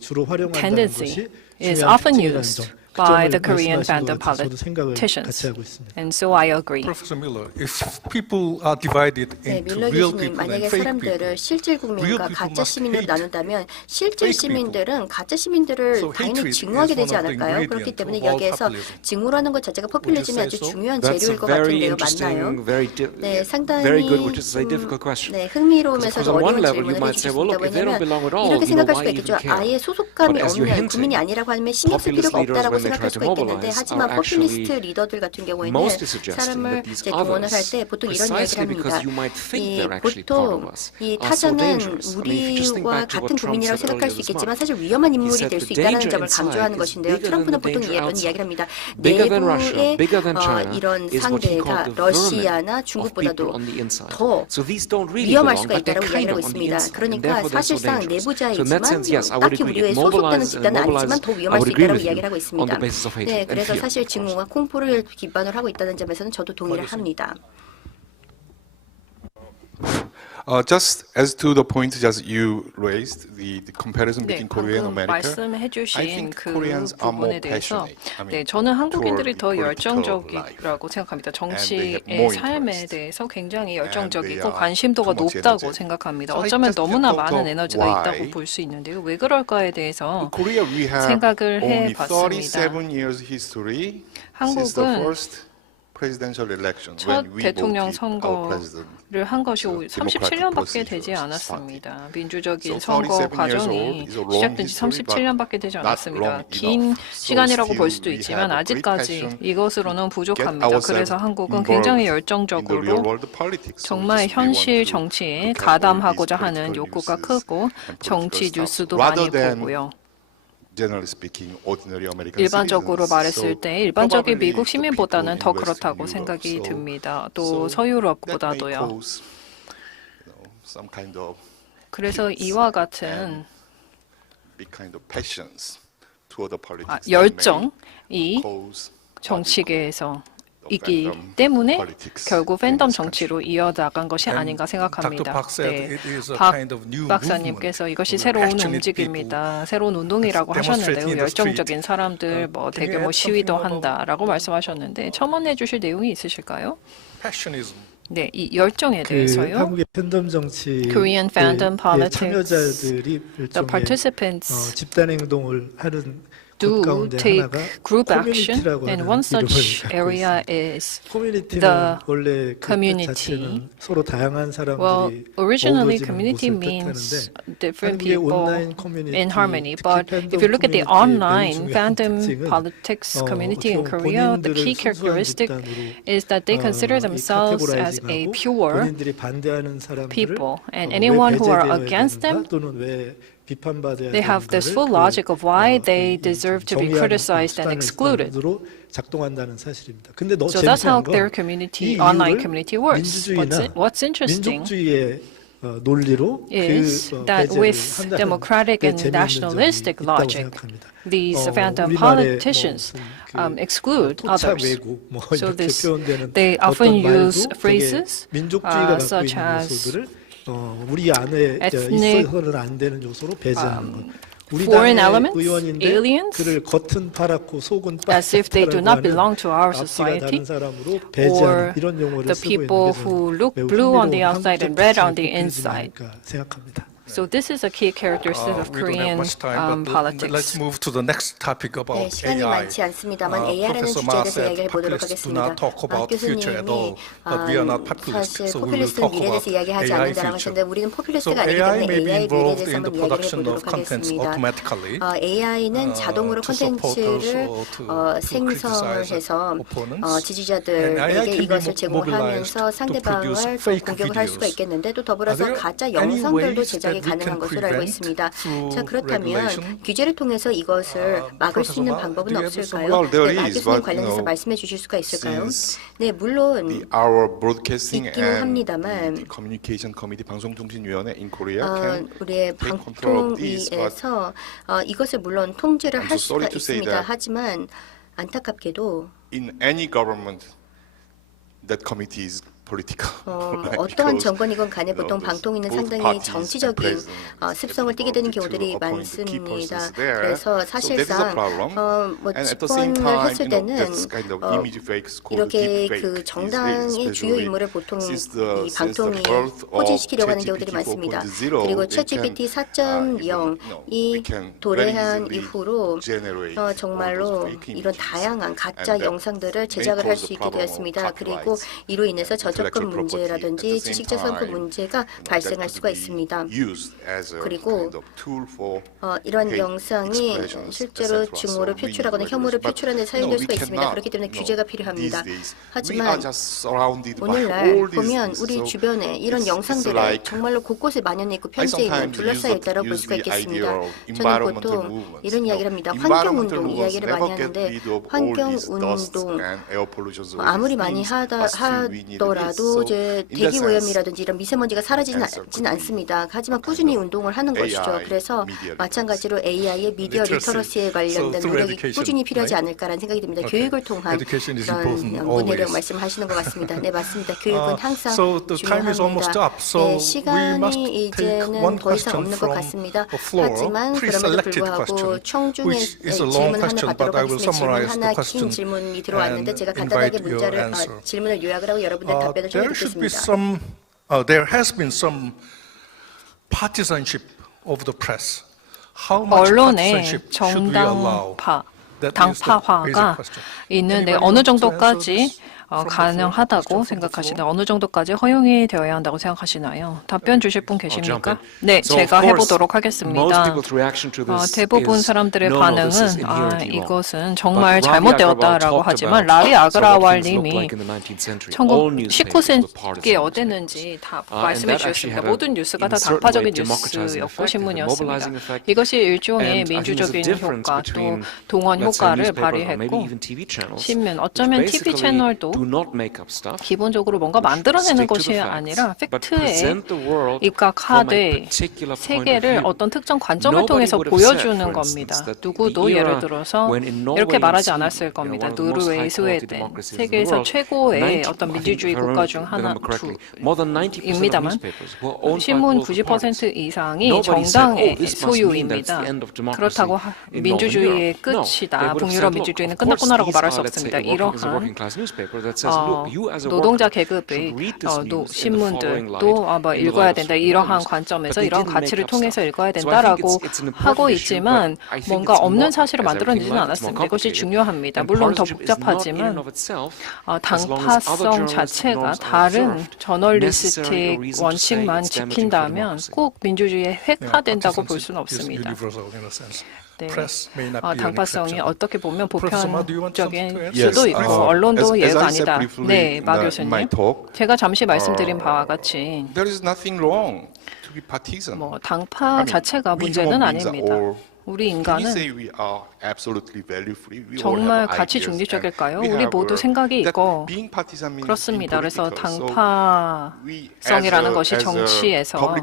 주로 활용한다는 tendency 것이 is 중요한 often 특징이라는 used 점. by 그 the 점을 Korean 말씀하신 fandom 것 같아서 저도 생각을 politicians. 같이 하고 있습니다. And so I agree. Professor Miller, if people are divided 네, into 밀러 real 교수님, people and 만약에 fake 사람들을 people, 실질 국민과 real people 가짜 must 시민으로 hate 나눈다면 실질 fake 시민들은 가짜 시민들을 So 당연히 hatred 증오하게 is one 되지 of the 않을까요? 그렇기 ingredients 때문에 of all 여기에서 populism. 증오라는 것 자체가 포퓰리즘의 say 아주 so? 중요한 That's 재료일 a 것 very 같은데요. interesting, 맞나요? 네, 상당히 very good, which is a difficult question. 네, Because 흥미로우면서도 on one 어려운 level, you 질문을 might say, well, 해주셨습니다. look, if they don't belong at all, 이렇게 you know, 생각할 why 수가 even 있겠죠. care? 아예 소속감이 But as you're 없는 hinting, 국민이 아니라고 하면 신경 쓸 필요가 populist leaders, 없다라고 when they 생각할 try to 수가 있겠는데 mobilize, 하지만 are actually 포퓰리스트 리더들 같은 경우에는 mostly suggesting 사람을 that these 이제 동원을 할 때 others, 보통 이런 이야기를 precisely 합니다. because you might think 이 they're actually part of 보통 us, 이 are so 타자는 dangerous. I mean, if you just think 우리와 back to 같은 what Trump 국민이라고 said 생각할 수 earlier this 있겠지만 month, 사실 위험한 he 인물이 said 될 the 수 있다는 danger 점을 inside 강조하는 is 것인데요. bigger than 트럼프는 the 보통 danger 이런 outside. 이야기를 합니다. Bigger than Russia, 내부의 bigger than China 이런 is what he 상대가 called the 러시아나 vermin of 중국보다도 people on the inside. 더 So these don't really 위험할 belong, 수가 but they're 있다고 kind 이야기를 하고 of on the 있습니다. inside, and 그러니까 therefore they're so 사실상 dangerous. So in that 내부자이지만 sense, yes, I would 딱히 agree. 우리의 소속되는 집단은 아니지만 더 위험할 수 있다고 이야기를 하고 있습니다. on the basis of hatred 네, and 그래서 fear, 사실 of course. 증오와 공포를 기반으로 하고 있다는 점에서는 저도 동의를 합니다. Just as to the point just you raised, the comparison 네, between Korea and 방금 America, I 말씀해주신 think 그 Koreans are more 부분에 대해서 passionate. I 네, mean, 저는 한국인들이 toward 더 the political 열정적이라고 생각합니다. they 정치의 have more 삶에 interest. 대해서 굉장히 they 열정적이고 are 관심도가 too much 높다고 energetic. 생각합니다. So I 어쩌면 just 너무나 thought 많은 of 에너지가 why 있다고 볼 수 있는데요. 왜 그럴까에 대해서 In Korea, we have 생각을 only 해봤습니다. 37 years history since the 한국은 first presidential election 첫 when we 대통령 voted our president. 선거를 한 것이 the democratic 37년밖에 되지 procedures 않았습니다. 민주적인 So 선거 37 years 과정이 old is a long 시작된 지 history, but 37년밖에 되지 not 않았습니다. long 긴 enough. 시간이라고 So 볼 수도 still we 있지만 have a great 아직까지 passion 이것으로는 get 부족합니다. ourselves 그래서 한국은 involved 굉장히 in the real 열정적으로 world politics. So 정말 just we want 현실 to 정치에 look at all these 가담하고자 하는 political 욕구가 newses 크고 and 정치 political 뉴스도 stuff, 많이 rather than 보고요. generally speaking, ordinary American 일반적으로 citizens. 말했을 So 때 일반적인 probably 미국 the 시민보다는 people 더 in Western 그렇다고 Europe. 생각이 So 듭니다. 또 that may 서유럽보다도요. cause, some kind of 그래서 이와 같은 big kind of passions toward the politics that may 열정이 cause 정치계에서 이기 때문에 결국 팬덤 정치로 이어나간 것이 아닌가 생각합니다. 네, 박 박사님께서 이것이 새로운 움직임입니다. 새로운 운동이라고 하셨는데요. 열정적인 사람들, 뭐 대규모 시위도 한다라고 말씀하셨는데 첨언해 주실 내용이 있으실까요? 네, 이 열정에 대해서요. 한국의 팬덤 정치 Korean fandom politics, 참여자들이 the 일종의 participants 집단 행동을 하는 do 것 가운데 take 하나가 group action, 커뮤니티라고 and 하는 one 이름을 such 갖고 area 있습니다. is 커뮤니티는 the 원래 그 community. 뜻 자체는 서로 다양한 사람들이 Well, originally 어우러지는 community 곳을 means 뜻하는데 different 한국의 people 온라인 커뮤니티, in harmony. 특히 But 팬덤 if you look at the 커뮤니티의 online 매우 중요한 fandom 특징은 politics community in 어떻게 Korea, the key 본인들을 순수한 characteristic 집단으로 is that they consider 이 themselves as a 카테고라이징하고 pure 본인들이 반대하는 사람들을 people, and 왜 anyone who are 배제되어야 against them, 되는가, 또는 왜 비판받아야 they have this 되는가를 full logic of why they 이 deserve to be 정의하는 criticized and 수단을 excluded. 수단으로 작동한다는 사실입니다. 근데 너 So that's how 재밌는 건 their 이 community, 이유를 online community works. 민주주의나 What's interesting 민족주의의 논리로 is 그 that 배제를 with 한다는 democratic 게 and 재미있는 점이 nationalistic 있다고 logic, 생각합니다. these fandom 우리말에 politicians 뭐 exclude 토착 others. 외국 뭐 So 이렇게 this, 표현되는 they often 어떤 말도 use 되게 phrases 민족주의가 갖고 such 있는 as 요소들을 우리 안에 ethnic, 있어서는 안 되는 요소로 배제하는 것. 우리 foreign 당의 elements, 의원인데 aliens, 그를 겉은 파랗고 속은 as if they do not 빨갛다라고 belong 하는 to our 앞뒤가 society, 다른 사람으로 or 배제하는 이런 용어를 the 쓰고 people 있는 게 who 저는 look 매우 blue on the 흥미로운 outside and 한국적 red on 특징이 the 꼽히지 inside. 않을까 생각합니다. So this is a key characteristic of We don't have Korean much time, but let's politics. move to the next topic 네, about 시간이 AI. 많지 않습니다만 AI라는 Professor 주제에 Ma 대해서 said 이야기해 보도록 populists do 하겠습니다. not talk about future at all, but we are not populists, 사실 so we will 포퓰리스트는 talk 미래에 대해서 about 이야기하지 AI 않는다라고 future. 하셨는데 우리는 So 포퓰리스트가 아니기 AI 때문에 may be AI 미래에 involved 대해서 in 한번 the 이야기해 production of 보도록 contents 하겠습니다. automatically. AI는 자동으로 to supporters 콘텐츠를 or to 생성을 criticize 해서 opponents. And AI 지지자들에게 can be 이것을 제공을 mobilized 하면서 to 상대방을 produce 또 fake 공격을 할 수가 videos. 있겠는데 또 Are 더불어서 there 가짜 any 영상들도 ways 제작이 that we 가능한 can 것으로 알고 prevent 있습니다. through 자, 그렇다면 regulation? 규제를 통해서 이것을 막을 수 있는 Professor Ma, 방법은 do you have 없을까요? Well, there 네, 마 is, 교수님 but, 관련해서 you know, 말씀해 주실 수가 있을까요? since 네, 물론 Our broadcasting 있기는 and 합니다만 the communication committee 방송통신위원회 in Korea can 우리의 take control of this, but 방통위에서 이것을 물론 통제를 I'm 할 so sorry 수가 to say 있습니다. that 하지만 안타깝게도 in any government, that committee is political. right? 어떠한 Because, 정권이건 간에 보통 those 방통위는 both 상당히 parties and 정치적인 president 습성을 띠게 되는 경우들이 appoint the key 많습니다. persons there. 그래서 So that is a 사실상 problem. 뭐 And at the same 집권을 time, 했을 you know, 때는 that's kind of image fakes called 이렇게 deepfake 그 these days, 정당의 주요 especially 인물을 보통 since 이 the 방통위에 birth of 포진시키려고 하는 경우들이 ChatGPT 많습니다. 4.0, 그리고 we can, 챗GPT we 4.0이 can 도래한 very easily 이후로 generate all 정말로 those fake 이런 images. 다양한 가짜 And that 영상들을 may 제작을 할 cause 수 the 있게 problem of 되었습니다. 그리고 copyrights 이로 인해서 and 저작권 intellectual property. At 문제라든지 the same 지식재산권 time, 문제가 that 발생할 could 수가 be 있습니다. used as a 그리고 kind of tool for 이런 hate 영상이 expressions, 실제로 etc. 증오를 So we need 표출하거나 혐오를 regulation. But, 표출하는 데 you know, 사용될 we 수가 있습니다. cannot, 그렇기 때문에 you know, 규제가 필요합니다. these days, we are 하지만 just surrounded by 오늘날 all these 보면 things. 우리 So 주변에 이런 it's 영상들이 like 정말로 곳곳에 만연해 있고 I 편지해 있는 sometimes 둘러싸여 있다고 볼 use 수가 the idea 있겠습니다. of 저는 environmental 보통 movements. 이런 이야기를 합니다. Environmental 환경운동 movements 이야기를 많이 never get 하는데 rid of all these dust 환경운동 and air pollutions, all 아무리 these 많이 things, but still we need this. 하더라도 So 이제 in 대기 that sense, 오염이라든지 이런 미세먼지가 사라지진 않습니다. 하지만 꾸준히 운동을 하는 것이죠. AI 그래서 media 마찬가지로 AI의 미디어 리터러시에 관련된 So through 노력이 education, 꾸준히 필요하지 right? 않을까라는 생각이 듭니다. Okay. 교육을 통한 Education is 그런 important 문해력 always. 말씀하시는 것 같습니다. 네, 맞습니다. 교육은 항상 So the time is almost 중요합니다. up. So 네, we must 시간이 take 이제는 one 더 이상 question 없는 것 from 같습니다. the floor, 하지만 그럼에도 pre-selected 불구하고 question, 청중의 which is a long 질문 하나 question, 받도록 but I will 하겠습니다. 질문 summarize 하나 the 긴 question 질문이 들어왔는데 and 제가 간단하게 invite your 문자를 answer. 질문을 요약을 하고 여러분들 답변을 There should be 청해 듣겠습니다. there has been some partisanship of the press. How much 언론에 partisanship should we allow? 정당파, That is the 당파화가 basic question. 있는데 Anybody 어느 want to answer 정도까지 this? From the floor? 가능하다고 Question from the 생각하시나요? floor? 어느 정도까지 허용이 되어야 한다고 생각하시나요? 답변 주실 분 계십니까? 네, So, 제가 of course, 해보도록 most 하겠습니다. people's reaction to this 대부분 is, 사람들의 no, no, this is 반응은 inherently wrong. 이것은 정말 But Ravi 잘못되었다라고 Agrawal 하지만 talked 라비 about what things 아그라왈님이 looked like in the 19th century. All newspapers were 19세기에 partisan 어땠는지 다 and 말씀해 that actually 주셨습니다. had a, 모든 뉴스가 다 in a certain 당파적인 way, democratizing 뉴스였고 effect, a mobilizing 신문이었습니다. effect. 이것이 일종의 And I think there's a 민주적인 difference 효과 또 between, 동원 let's say, 효과를 newspapers or maybe 발휘했고 even TV channels, 신문 which 어쩌면 TV basically 채널도 do do not make up stuff. 기본적으로 뭔가 만들어내는 것이 아니라 팩트에 입각하되 세계를 어떤 특정 관점을 통해서 보여주는 겁니다. 누구도 예를 들어서 이렇게 말하지 않았을 겁니다. 노르웨이, 스웨덴, 세계에서 최고의 어떤 민주주의 국가 중 하나입니다만 신문 90% 이상이 정당의 소유입니다. 그렇다고 민주주의의 끝이다. 북유럽 민주주의는 끝났구나라고 말할 수 없습니다. 이러한 노동자 계급의 신문들도 읽어야 된다. 이러한 관점에서 이러한 가치를 통해서 읽어야 된다라고 하고 있지만 뭔가 없는 사실을 만들어내지는 않았습니다. 이것이 중요합니다. 물론 더 복잡하지만 당파성 자체가 다른 저널리스틱 원칙만 지킨다면 꼭 민주주의에 획화된다고 볼 수는 없습니다. 네. 당파성이 어떻게 보면 보편적인 수도 있고 언론도 예가 아니다. 네, 마 교수님. 제가 잠시 말씀드린 바와 같이 뭐 당파 자체가 문제는 아닙니다. 우리 인간은 정말 가치 중립적일까요? 우리 모두 생각이 있고 그렇습니다. 그래서 당파성이라는 것이 정치에서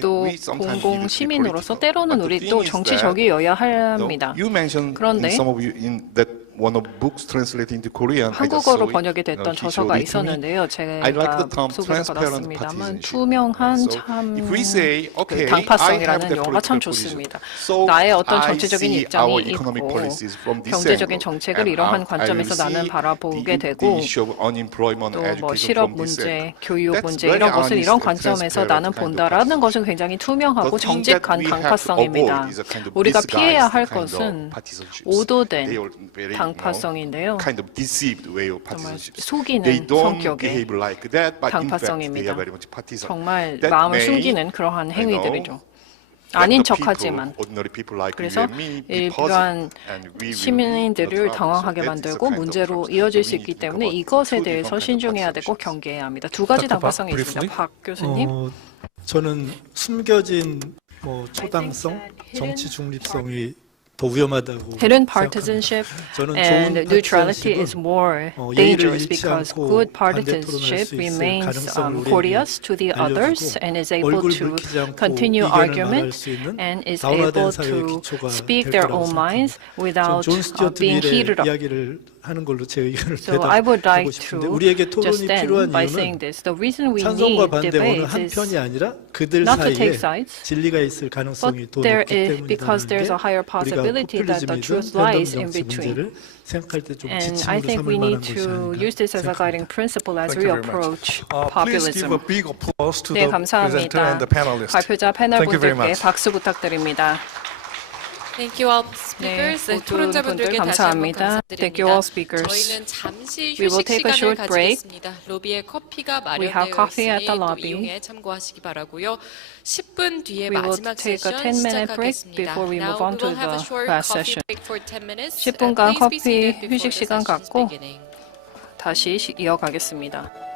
또 공공 시민으로서 때로는 우리 또 정치적이어야 합니다. 그런데 한국어로 번역이 됐던 저서가 있었는데요. 제가 소개를 받았습니다만 투명한 참 당파성이라는 용어가 참 좋습니다. 나의 어떤 정치적인 입장이 있고 경제적인 정책을 이러한 관점에서 나는 바라보게 되고 또 뭐 실업 문제, 교육 문제 이런 것을 이런 관점에서 나는 본다라는 것은 굉장히 투명하고 정직한 당파성입니다. 우리가 피해야 할 것은 오도된 당파성인데요. 정말 속이는 성격의 당파성입니다. 정말 마음을 숨기는 그러한 행위들이죠. 아닌 척하지만 그래서 일반 시민들을 당황하게 만들고 문제로 이어질 수 있기 때문에 이것에 대해서 신중해야 되고 경계해야 합니다. 두 가지 당파성이 있습니다. 박 교수님. 저는 숨겨진 초당성, 정치 중립성이 더 위험하다고 Hidden partisanship and neutrality is more dangerous because good partisanship remains courteous to the others and is able to continue argument and is able to speak their own minds without being heated up. So I would like to just end by saying this. The reason we need debates is not to take sides, but because there's a higher possibility that the truth lies in between. And I think we need to use this as a guiding principle as we approach populism. 네, 감사합니다. 발표자 패널분들께 박수 부탁드립니다. Thank you all speakers. 네, 토론자분들께 다시 한번 감사드립니다. Thank you all speakers. 저희는 잠시 We will 휴식 take a 시간을 short break. 가지겠습니다. 로비에 커피가 We have 마련되어 coffee at the 있으니 또 lobby. 이용해 참고하시기 바라고요. 10분 뒤에 We will 마지막 take a 세션 10-minute break 시작하겠습니다. before we move Now on we to will have a the short last coffee session. break for 10 minutes. 10분간 Please be 커피 seated before 휴식 the 시간 session's 갖고 beginning. 다시 이어가겠습니다.